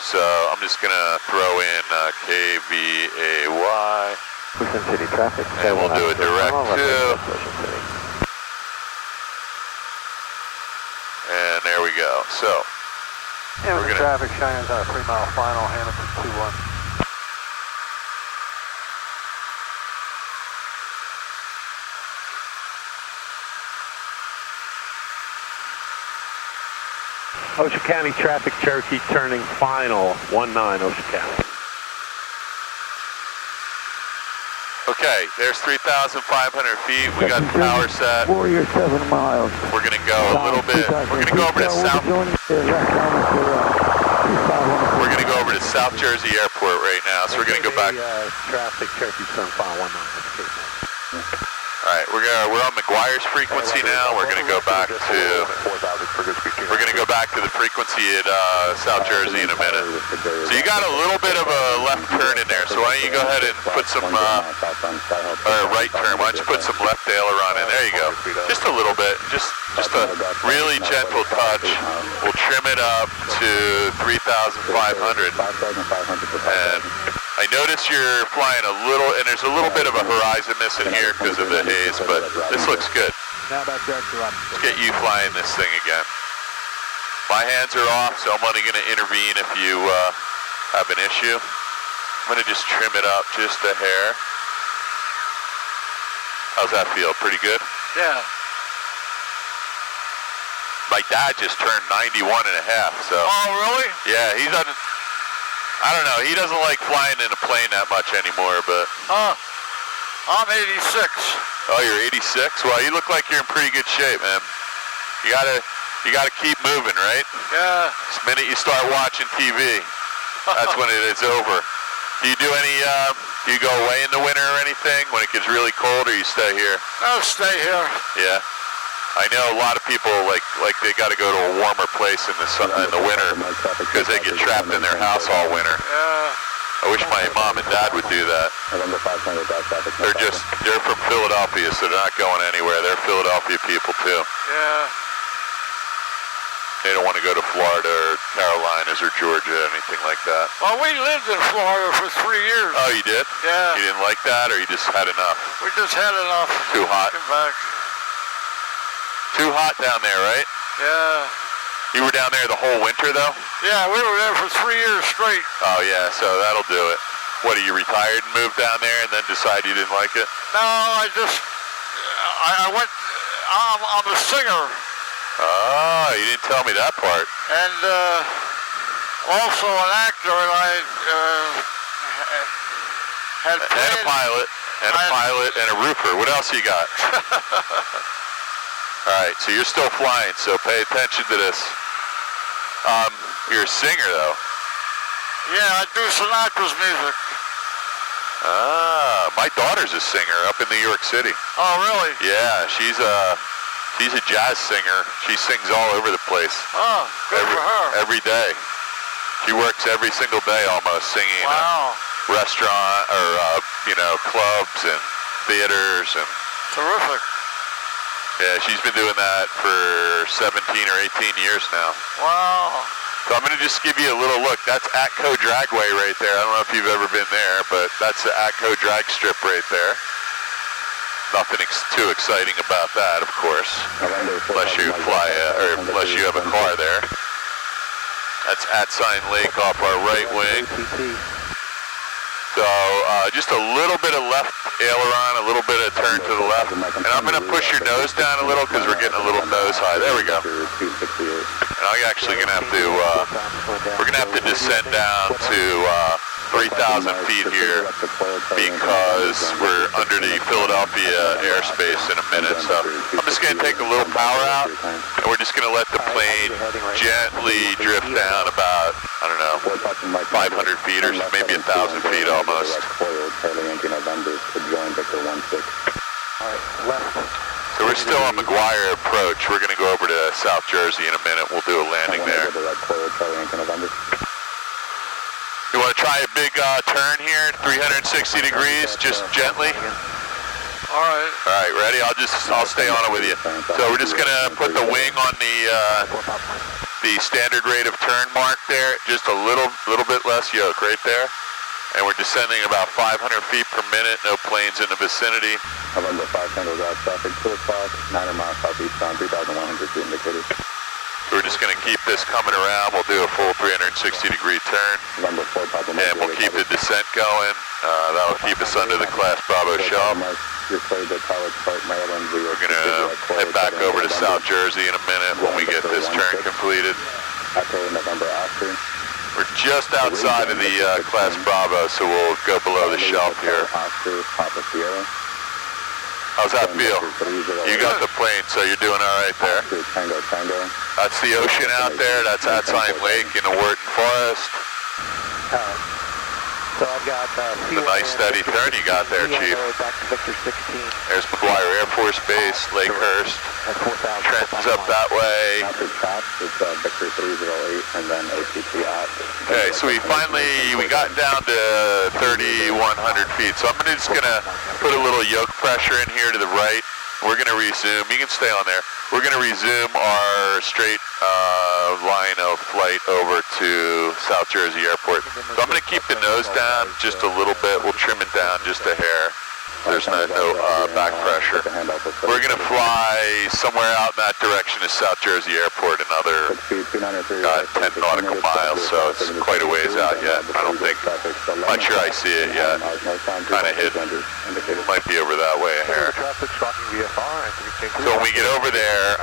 So I'm just going to throw in KVAY. Houston City traffic. And we'll do a direct to. And there we go. So Hamilton traffic, Cheyenne's on a 3 mile final, Hamilton 2-1. Ocean County traffic, Cherokee turning final, 19 Ocean County. Okay, there's 3,500 feet. We got the power set. 4 or 7 miles. We're going to go a little bit. We're going to go over to South. We're going to go over to South Jersey Airport right now. So we're going to go back. Traffic, Cherokee turn final, 19. All right, we're on McGuire's frequency now. We're going to go back to the frequency at South Jersey in a minute. So you got a little bit of a left turn in there. So why don't you go ahead and put some or right turn? Why don't you put some left aileron in? There you go. Just a little bit. Just a really gentle touch. We'll trim it up to 3,500. And I notice you're flying a little, and there's a little bit of a horizon missing here because of the haze, but this looks good. Let's get you flying this thing again. My hands are off, so I'm only going to intervene if you have an issue. I'm going to just trim it up just a hair. How's that feel? Pretty good? Yeah. My dad just turned 91 and a half, so. Oh, really? Yeah, he doesn't, I don't know, he doesn't like flying in a plane that much anymore, but. I'm 86. Oh, you're 86? Well, you look like you're in pretty good shape, man. You gotta keep moving, right? Yeah. The minute you start watching TV, that's when it is over. Do you do any, do you go away in the winter or anything when it gets really cold, or you stay here? No, stay here. Yeah. I know a lot of people like they got to go to a warmer place in the winter because they get trapped in their house all winter. Yeah. I wish my mom and dad would do that. They're from Philadelphia, so they're not going anywhere. They're Philadelphia people too. Yeah. They don't want to go to Florida or Carolinas or Georgia or anything like that. Well, we lived in Florida for 3 years. Oh, you did? Yeah. You didn't like that, or you just had enough? We just had enough. Too hot? Come back. Too hot down there, right? Yeah. You were down there the whole winter, though? Yeah, we were there for 3 years straight. Oh, yeah, so that'll do it. What, are you retired and moved down there and then decide you didn't like it? No, I went, I'm a singer. Oh, you didn't tell me that part. And also an actor, and I had played. And a pilot, and a roofer. What else you got? All right, so you're still flying, so pay attention to this. You're a singer, though. Yeah, I do Sinatra's music. Ah, my daughter's a singer up in New York City. Oh, really? Yeah, she's a jazz singer. She sings all over the place. Oh, good for her. Every day. She works every single day almost singing. Wow. Restaurant or, clubs and theaters and. Terrific. Yeah, she's been doing that for 17 or 18 years now. Wow. So I'm going to just give you a little look. That's Atco Dragway right there. I don't know if you've ever been there, but that's the Atco drag strip right there. Nothing too exciting about that, of course, unless you fly, or unless you have a car there. That's Atsign Lake off our right wing. So just a little bit of left aileron, a little bit of turn to the left. And I'm going to push your nose down a little because we're getting a little nose high. There we go. And I'm actually going to have to, we're going to have to descend down to 3,000 feet here because we're under the Philadelphia airspace in a minute. So I'm just going to take a little power out and we're just going to let the plane gently drift down about, I don't know, 500 feet or maybe 1,000 feet almost. So we're still on McGuire approach. We're going to go over to South Jersey in a minute. We'll do a landing there. You want to try a big turn here, 360 degrees, just gently? All right. All right, ready? I'll stay on it with you. So we're just going to put the wing on the standard rate of turn mark there, just a little bit less yoke right there. And we're descending about 500 feet per minute, no planes in the vicinity. November 5 Tango Drive traffic, 2 o'clock, 9 miles southeastbound, 3,100 feet indicated. We're just going to keep this coming around. We'll do a full 360-degree turn, and we'll keep the descent going. That'll keep us under the Class Bravo shelf. We're going to head back over to South Jersey in a minute when we get this turn completed. We're just outside of the Class Bravo, so we'll go below the shelf here. How's that feel? You got the plane, so you're doing all right there. That's the ocean out there. That's Atzine Lake in the Wharton Forest. So I've got the nice steady turn you got there, Chief. Back to Victor 16. There's McGuire Air Force Base, Lakehurst. Trenton's up that way. Victor 308 and then OTT at. Okay, so we got down to 3,100 feet. So I'm just gonna put a little yoke pressure in here to the right. We're gonna resume. You can stay on there. We're gonna resume our straight line of flight over to South Jersey Airport. So I'm gonna keep the nose down just a little bit. We'll trim it down just a hair. There's no back pressure. We're going to fly somewhere out in that direction to South Jersey Airport, another 10 nautical miles, so it's quite a ways out yet. I'm not sure I see it yet. Kind of hidden. Might be over that way a hair. So when we get over there,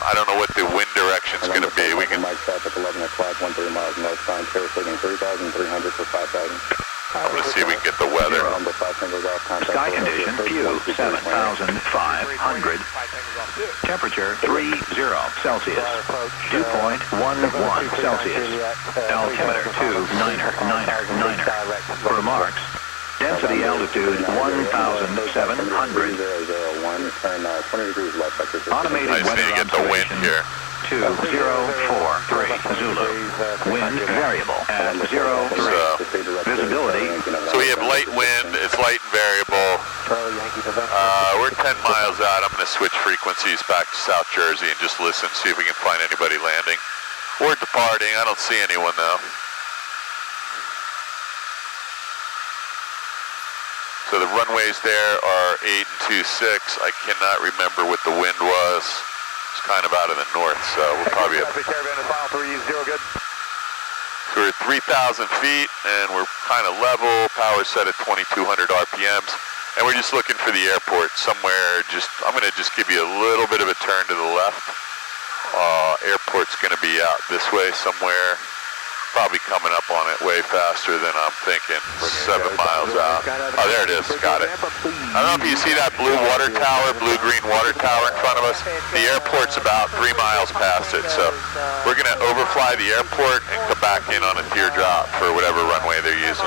I don't know what the wind direction's going to be. We can... I'm going to see if we can get the weather. Sky condition, view 7,500. Temperature 30 Celsius. Dew point 11 Celsius. Altimeter 29er. Remarks. Density altitude 1,700. Automated I just need to get the wind here. 2043 Zulu. Wind variable at 03. Visibility. So we have light wind. It's light and variable. We're 10 miles out. I'm going to switch frequencies back to South Jersey and just listen, see if we can find anybody landing or departing. I don't see anyone though. So the runways there are 8 and 26. I cannot remember what the wind was. It's kind of out of the north, so we'll probably have... So we're at 3,000 feet, and we're kind of level, power set at 2,200 RPMs, and we're just looking for the airport somewhere. I'm going to just give you a little bit of a turn to the left. Airport's going to be out this way somewhere. Probably coming up on it way faster than I'm thinking. 7 miles out. Oh, there it is. Got it. I don't know if you see that blue water tower, blue-green water tower in front of us. The airport's about 3 miles past it, so we're going to overfly the airport and come back in on a teardrop for whatever runway they're using.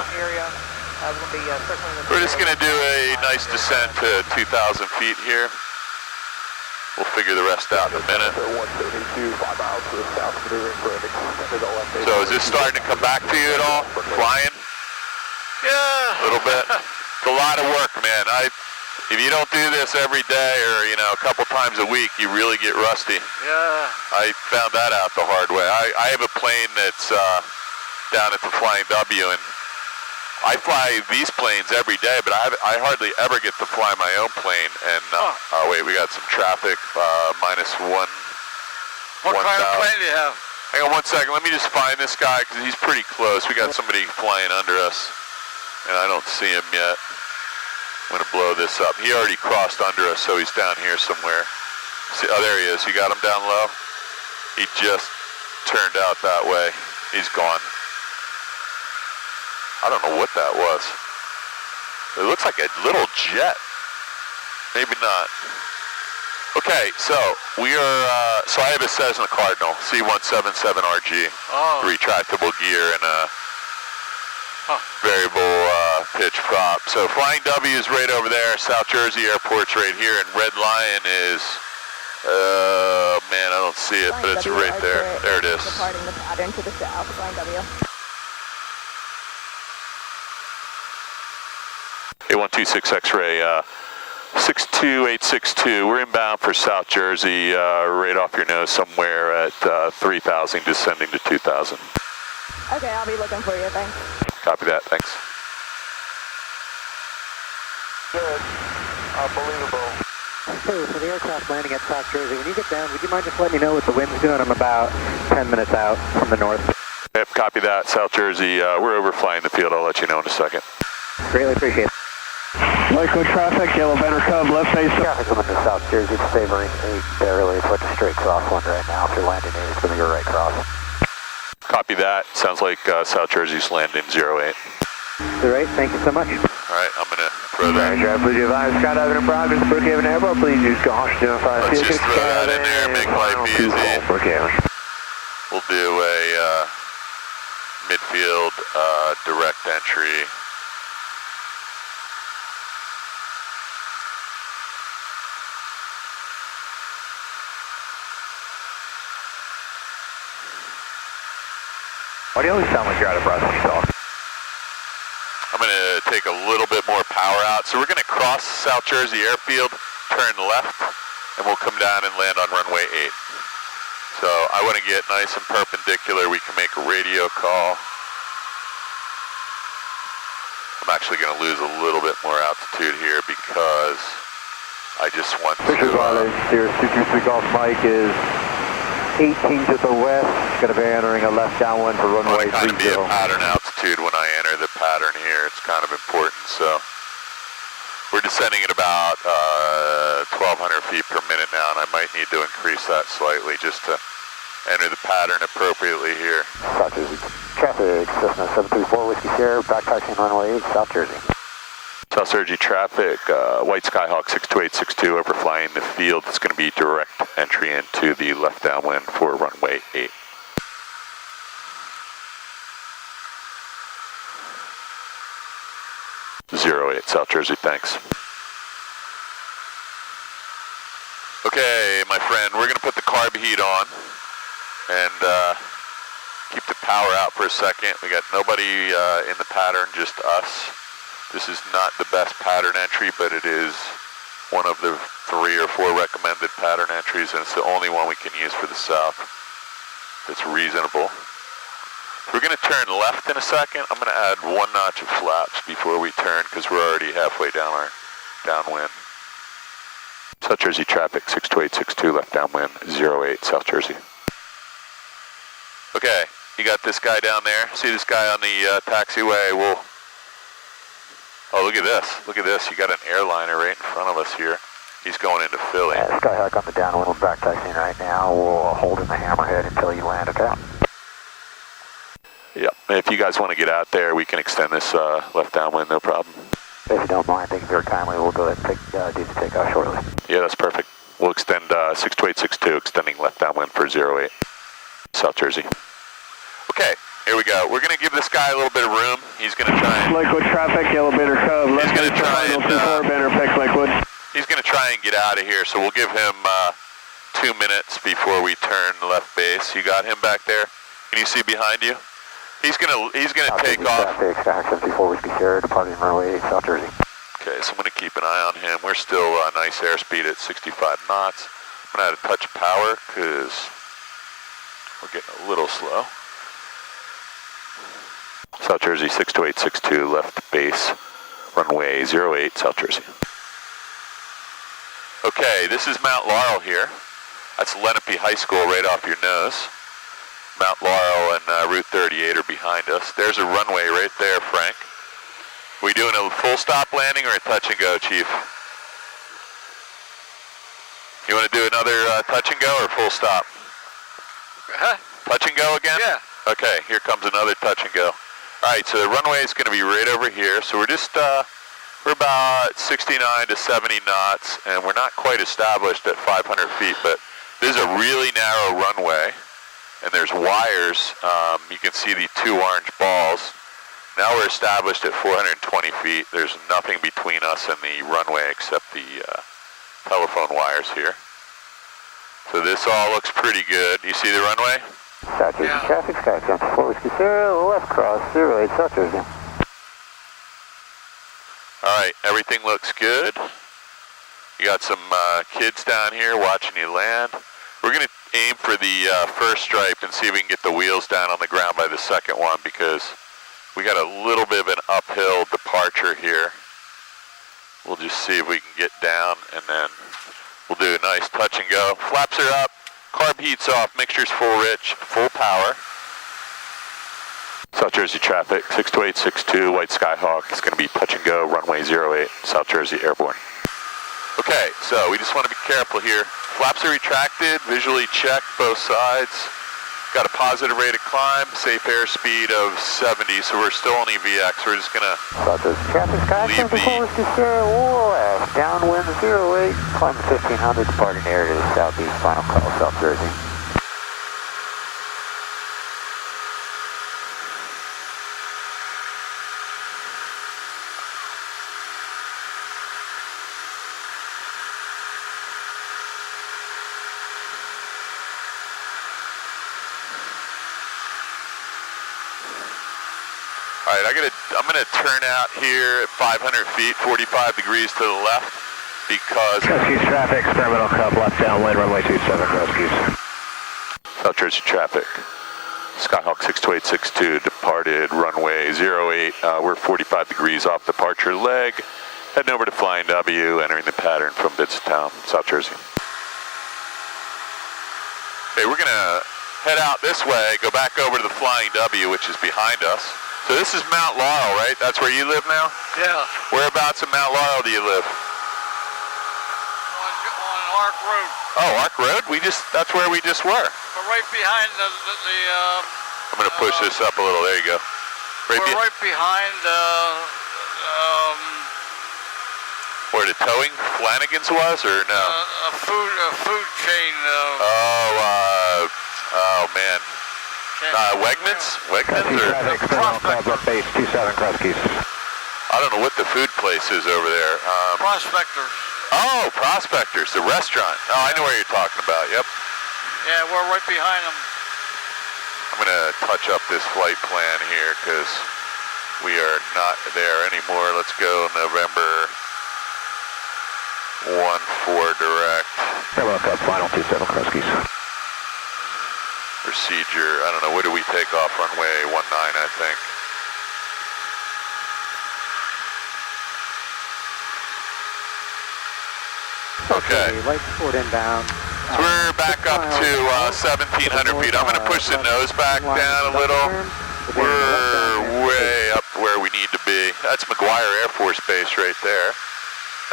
We're just going to do a nice descent to 2,000 feet here. We'll figure the rest out in a minute. So is this starting to come back to you at all? Flying? Yeah. A little bit? It's a lot of work, man. If you don't do this every day or, a couple times a week, you really get rusty. Yeah. I found that out the hard way. I have a plane that's down at the Flying W, and I fly these planes every day, but I hardly ever get to fly my own plane. And oh wait, we got some traffic. -1. What kind of plane do you have? Hang on 1 second. Let me just find this guy because he's pretty close. We got somebody flying under us, and I don't see him yet. I'm gonna blow this up. He already crossed under us, so he's down here somewhere. See, oh, there he is. You got him down low. He just turned out that way. He's gone. I don't know what that was. It looks like a little jet. Maybe not. Okay, so we are, so I have a Cessna Cardinal, C177RG, retractable gear and a variable pitch prop. So Flying W is right over there, South Jersey Airport's right here, and Red Lion is, man, I don't see it, but it's right there. There it is. Departing the pattern to the south, Flying W. A126 X-ray, 62862. We're inbound for South Jersey, right off your nose somewhere at 3,000, descending to 2,000. Okay, I'll be looking for you, thanks. Copy that, thanks. Good. Unbelievable. So, for the aircraft landing at South Jersey, when you get down, would you mind just letting me know what the wind's doing? I'm about 10 minutes out from the north. Yep, copy that, South Jersey. We're overflying the field. I'll let you know in a second. Greatly appreciate it. Lyco traffic, yellow banner cub, left base. Traffic coming to South Jersey, favoring 8 barely, put a straight crosswind right now. If you're landing 8, it's going to be a right cross. Copy that. Sounds like South Jersey's landing 08. All right, thank you so much. All right, I'm going to throw that. Please advise skydiving in progress, Brookhaven Airport. Please use caution to identify. Let's just throw that in there, make life easy. We'll do a midfield direct entry. Why do you always sound like you're out of breath when you talk? I'm going to take a little bit more power out. So we're going to cross South Jersey Airfield, turn left, and we'll come down and land on runway 8. So I want to get nice and perpendicular. We can make a radio call. I'm actually going to lose a little bit more altitude here because I just want to... Picture violation, Sirius 223 Golf Mike is 18 to the west. Going to be entering a left downwind for runway 30. Kind of be a pattern altitude when I enter the pattern here. It's kind of important. So we're descending at about 1,200 feet per minute now, and I might need to increase that slightly just to enter the pattern appropriately here. South Jersey traffic, Cessna 734 Whiskey Sierra, back taxiing runway 8, South Jersey. South Jersey traffic, White Skyhawk 62862 overflying the field. It's going to be direct entry into the left downwind for runway 8. .08 South Jersey, thanks. Okay, my friend, we're going to put the carb heat on and keep the power out for a second. We got nobody in the pattern, just us. This is not the best pattern entry, but it is one of the 3 or 4 recommended pattern entries, and it's the only one we can use for the south. It's reasonable. We're going to turn left in a second. I'm going to add 1 notch of flaps before we turn because we're already halfway down our downwind. South Jersey traffic 62862 left downwind 08 South Jersey. Okay, you got this guy down there. See this guy on the taxiway? Oh, look at this. Look at this. You got an airliner right in front of us here. He's going into Philly. Yeah, Skyhawk on the downwind. We're back taxiing right now. We'll hold in the hammerhead until you land, okay? Yep. If you guys want to get out there, we can extend this left downwind, no problem. If you don't mind, thank you very kindly. We'll go ahead and do the takeoff shortly. Yeah, that's perfect. We'll extend 62862, extending left downwind for 08 South Jersey. Okay. Here we go. We're going to give this guy a little bit of room. He's going to try and... Lakewood traffic, yellow banner cub, left going to try and... banner pick Lakewood. He's going to try and get out of here, so we'll give him 2 minutes before we turn left base. You got him back there? Can you see behind you? He's going to take off. Traffic, Skyhawk 74 Whiskey Sierra, departing runway 8, South Jersey. Okay, so I'm going to keep an eye on him. We're still nice airspeed at 65 knots. I'm going to add a touch of power because we're getting a little slow. South Jersey 62862 left base, runway 08 South Jersey. Okay, this is Mount Laurel here. That's Lenape High School right off your nose. Mount Laurel and Route 38 are behind us. There's a runway right there, Frank. We doing a full stop landing or a touch and go, Chief? You want to do another touch and go or full stop? Huh? Touch and go again? Yeah. Okay, here comes another touch and go. All right, so the runway is going to be right over here. So we're just, we're about 69 to 70 knots, and we're not quite established at 500 feet, but this is a really narrow runway, and there's wires. You can see the 2 orange balls. Now we're established at 420 feet. There's nothing between us and the runway except the telephone wires here. So this all looks pretty good. You see the runway? South Jersey traffic, Skyhawk 74 Whiskey Sierra, left cross 08 South Jersey. All right, everything looks good. You got some kids down here watching you land. We're going to aim for the first stripe and see if we can get the wheels down on the ground by the second one because we got a little bit of an uphill departure here. we'll just see if we can get down, and then we'll do a nice touch and go. Flaps are up, carb heat's off, mixture's full rich, full power. South Jersey traffic, 62862, White Skyhawk. It's going to be touch and go, runway 08, South Jersey airborne. Okay, so we just want to be careful here. Flaps are retracted, visually check both sides. Got a positive rate of climb, safe airspeed of 70, so we're still on EVX. We're just going to traffic sky leave the... to Sierra West, downwind 08, climb 1500, departing air to the southeast, final call, South Jersey. All right, I'm gonna turn out here at 500 feet, 45 degrees to the left, because... Rescues traffic, experimental cup, left downwind, runway 27, rescues. South Jersey traffic, Skyhawk 62862, departed runway 08. We're 45 degrees off departure leg, heading over to Flying W, entering the pattern from Town, South Jersey. Okay, we're gonna head out this way, go back over to the Flying W, which is behind us. So this is Mount Laurel, right? That's where you live now? Yeah. Whereabouts in Mount Laurel do you live? On Ark Road. Oh, Ark Road? That's where we just were. We're right behind the I'm gonna push this up a little, there you go. We're right behind, where the towing Flanagan's was, or no? a food chain. Oh man. Wegmans? Wegmans or? Prospector. Base 27 Kruskies. I don't know what the food place is over there. Prospectors. Oh, Prospectors, the restaurant. Oh, I know where you're talking about, yep. Yeah, we're right behind them. I'm gonna touch up this flight plan here because we are not there anymore. Let's go November 14 direct. Airlock up, final 27 Kruskies. Procedure, I don't know, what do we take off? Runway 19, I think. Okay. Light support inbound. So we're back up to 1,700 feet. I'm going to push the nose back down a little. We're way up where we need to be. That's McGuire Air Force Base right there.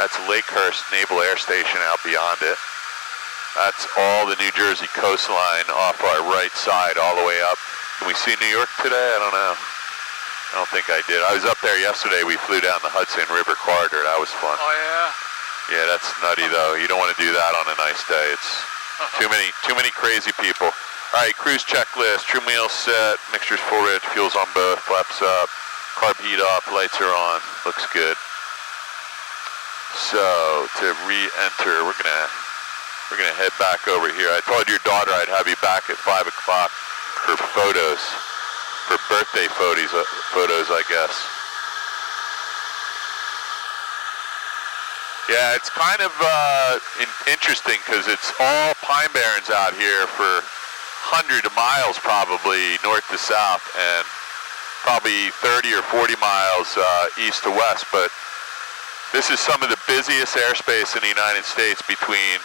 That's Lakehurst Naval Air Station out beyond it. That's all the New Jersey coastline off our right side all the way up. Can we see New York today? I don't know. I don't think I did. I was up there yesterday. We flew down the Hudson River Corridor. That was fun. Oh, yeah? Yeah, that's nutty, though. You don't want to do that on a nice day. It's too many crazy people. All right, cruise checklist. Trim wheels set. Mixture's full rich. Fuel's on both. Flaps up. Carb heat off. Lights are on. Looks good. So, to re-enter, we're gonna head back over here. I told your daughter I'd have you back at 5 o'clock for photos, for birthday photos, I guess. Yeah, it's kind of interesting because it's all pine barrens out here for hundreds of miles probably north to south and probably 30 or 40 miles east to west, but this is some of the busiest airspace in the United States between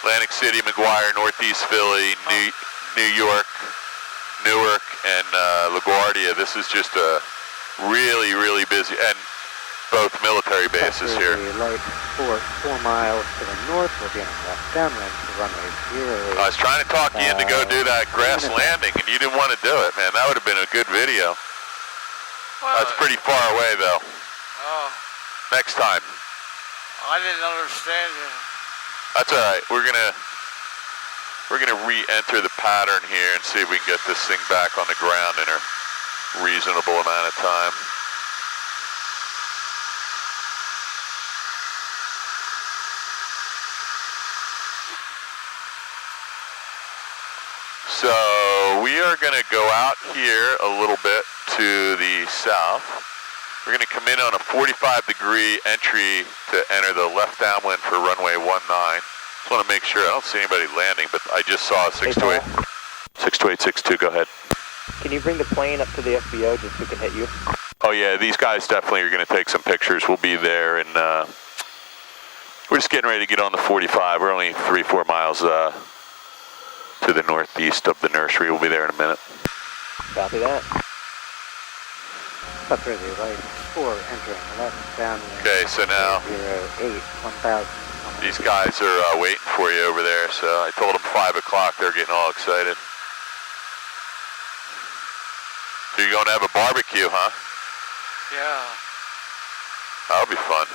Atlantic City, McGuire, Northeast Philly, New York, Newark, and LaGuardia. This is just a really, really busy, and both military bases here. Light 4 miles to the north, we're getting left downwind to runway 08. I was trying to talk you in to go do that grass landing, and you didn't want to do it, man. That would have been a good video. Well, that's pretty far away, though. Oh. Next time. I didn't understand it. That's all right. We're gonna re-enter the pattern here and see if we can get this thing back on the ground in a reasonable amount of time. So we are going to go out here a little bit to the south. We're going to come in on a 45-degree entry to enter the left downwind for runway 19. Just want to make sure. I don't see anybody landing, but I just saw a 628. 62862, go ahead. Can you bring the plane up to the FBO just so we can hit you? Oh yeah, these guys definitely are going to take some pictures. We'll be there in We're just getting ready to get on the 45. We're only 3-4 miles to the northeast of the nursery. We'll be there in a minute. Copy that. That's really right. 4 entering left downwind. Okay, so now 08 1000. these guys are waiting for you over there. So I told them 5 o'clock. They're getting all excited. So you're going to have a barbecue, huh? Yeah. That'll be fun.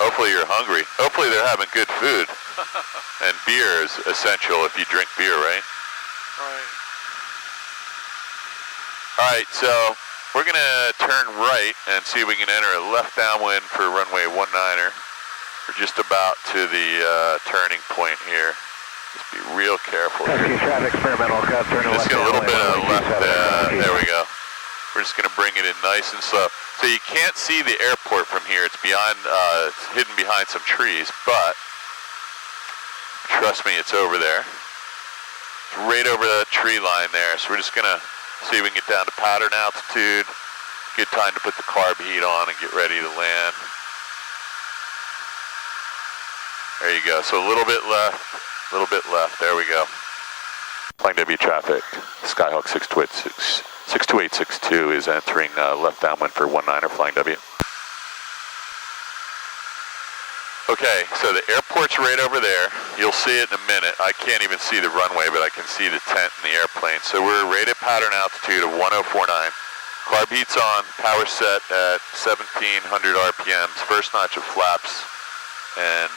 Hopefully you're hungry. Hopefully they're having good food. And beer is essential if you drink beer, right? Right. All right, so we're going to turn right and see if we can enter a left downwind for runway 19er. We're just about to the turning point here. Just be real careful here. Traffic, experimental cut, turn Just get a little bit of left, there we go. We're just going to bring it in nice and slow. So you can't see the airport from here. It's beyond, it's hidden behind some trees, but trust me, it's over there. It's right over the tree line there. So we're just going to see if we can get down to pattern altitude. Good time to put the carb heat on and get ready to land. There you go. So a little bit left, a little bit left. There we go. Flying W traffic. Skyhawk 62862 is entering left downwind for 19er Flying W. Okay, so the airport's right over there. You'll see it in a minute. I can't even see the runway, but I can see the tent and the airplane. So we're rated pattern altitude of 1049. Carb heat's on, power set at 1700 RPMs, first notch of flaps, and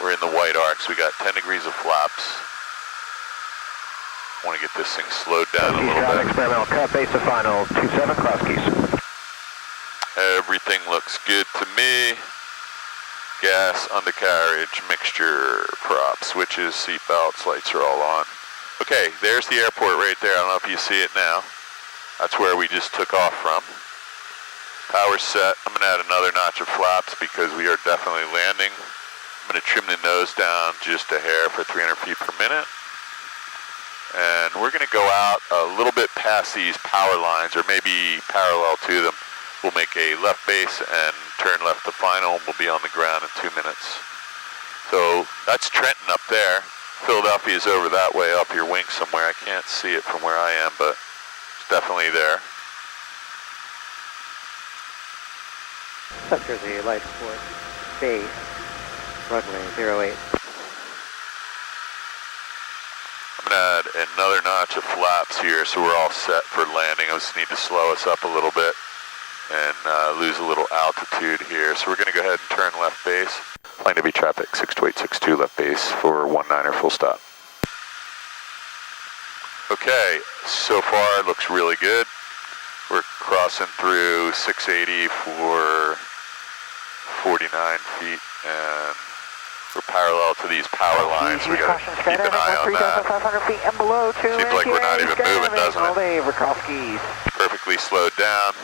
we're in the white arcs. We got 10 degrees of flaps. I want to get this thing slowed down a little bit. Experimental cut, base to final, 27, cross keys. Everything looks good to me. Gas, undercarriage, mixture, props, switches, seat belts, lights are all on. Okay, there's the airport right there. I don't know if you see it now. That's where we just took off from. Power set. I'm going to add another notch of flaps because we are definitely landing. I'm going to trim the nose down just a hair for 300 feet per minute. And we're going to go out a little bit past these power lines, or maybe parallel to them. We'll make a left base and turn left to final. We'll be on the ground in 2 minutes. So that's Trenton up there. Philadelphia's over that way, up your wing somewhere. I can't see it from where I am, but it's definitely there. South Jersey, Light Sport, base, runway 08. I'm going to add another notch of flaps here so we're all set for landing. I just need to slow us up a little bit and lose a little altitude here. So we're going to go ahead and turn left base. Flying W traffic 62862 left base for 19er full stop. Okay, so far it looks really good. We're crossing through 680 for 49 feet and we're parallel to these power lines. We got to keep an eye on that. 3,500 feet and below. Seems like we're not even moving, doesn't it? Krowski's. Perfectly slowed down.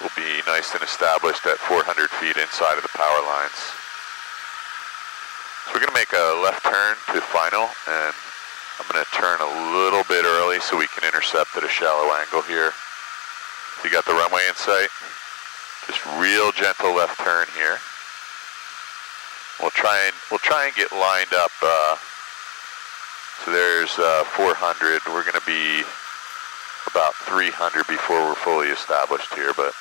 We'll be nice and established at 400 feet inside of the power lines. So we're going to make a left turn to final, and I'm going to turn a little bit early so we can intercept at a shallow angle here. So you got the runway in sight. Just real gentle left turn here. We'll try and get lined up. So there's 400. We're going to be about 300 before we're fully established here, but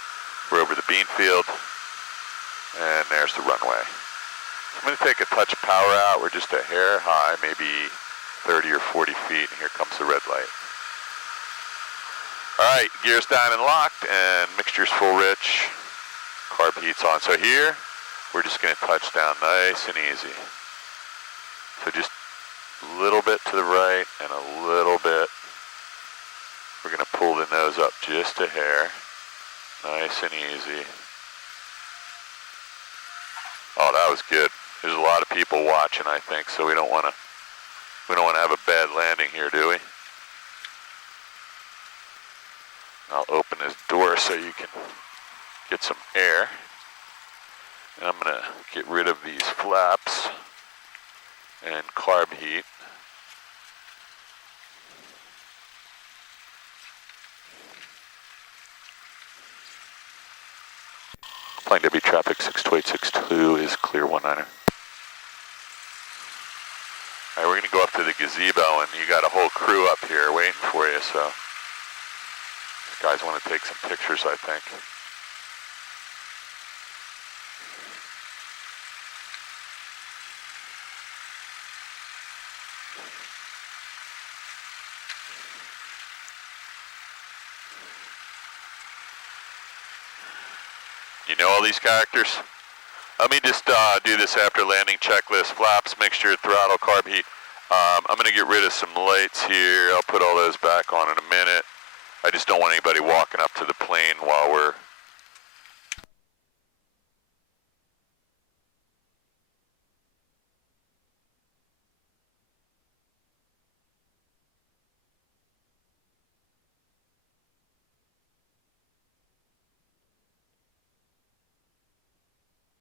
we're over the bean field, and there's the runway. I'm going to take a touch of power out. We're just a hair high, maybe 30 or 40 feet, and here comes the red light. All right, gears down and locked, and mixture's full rich. Carb heat's on. So here, we're just going to touch down nice and easy. So just a little bit to the right and a little bit. We're going to pull the nose up just a hair. Nice and easy. Oh, that was good. There's a lot of people watching, I think, so we don't want to have a bad landing here, do we? I'll open this door so you can get some air. And I'm going to get rid of these flaps and carb heat. Flying W traffic 62862 is clear 19er. off to the gazebo, and you got a whole crew up here waiting for you, so these guys want to take some pictures, I think. You know all these characters? Let me just do this after landing checklist. Flaps, mixture, throttle, carb heat. I'm going to get rid of some lights here. I'll put all those back on in a minute. I just don't want anybody walking up to the plane while we're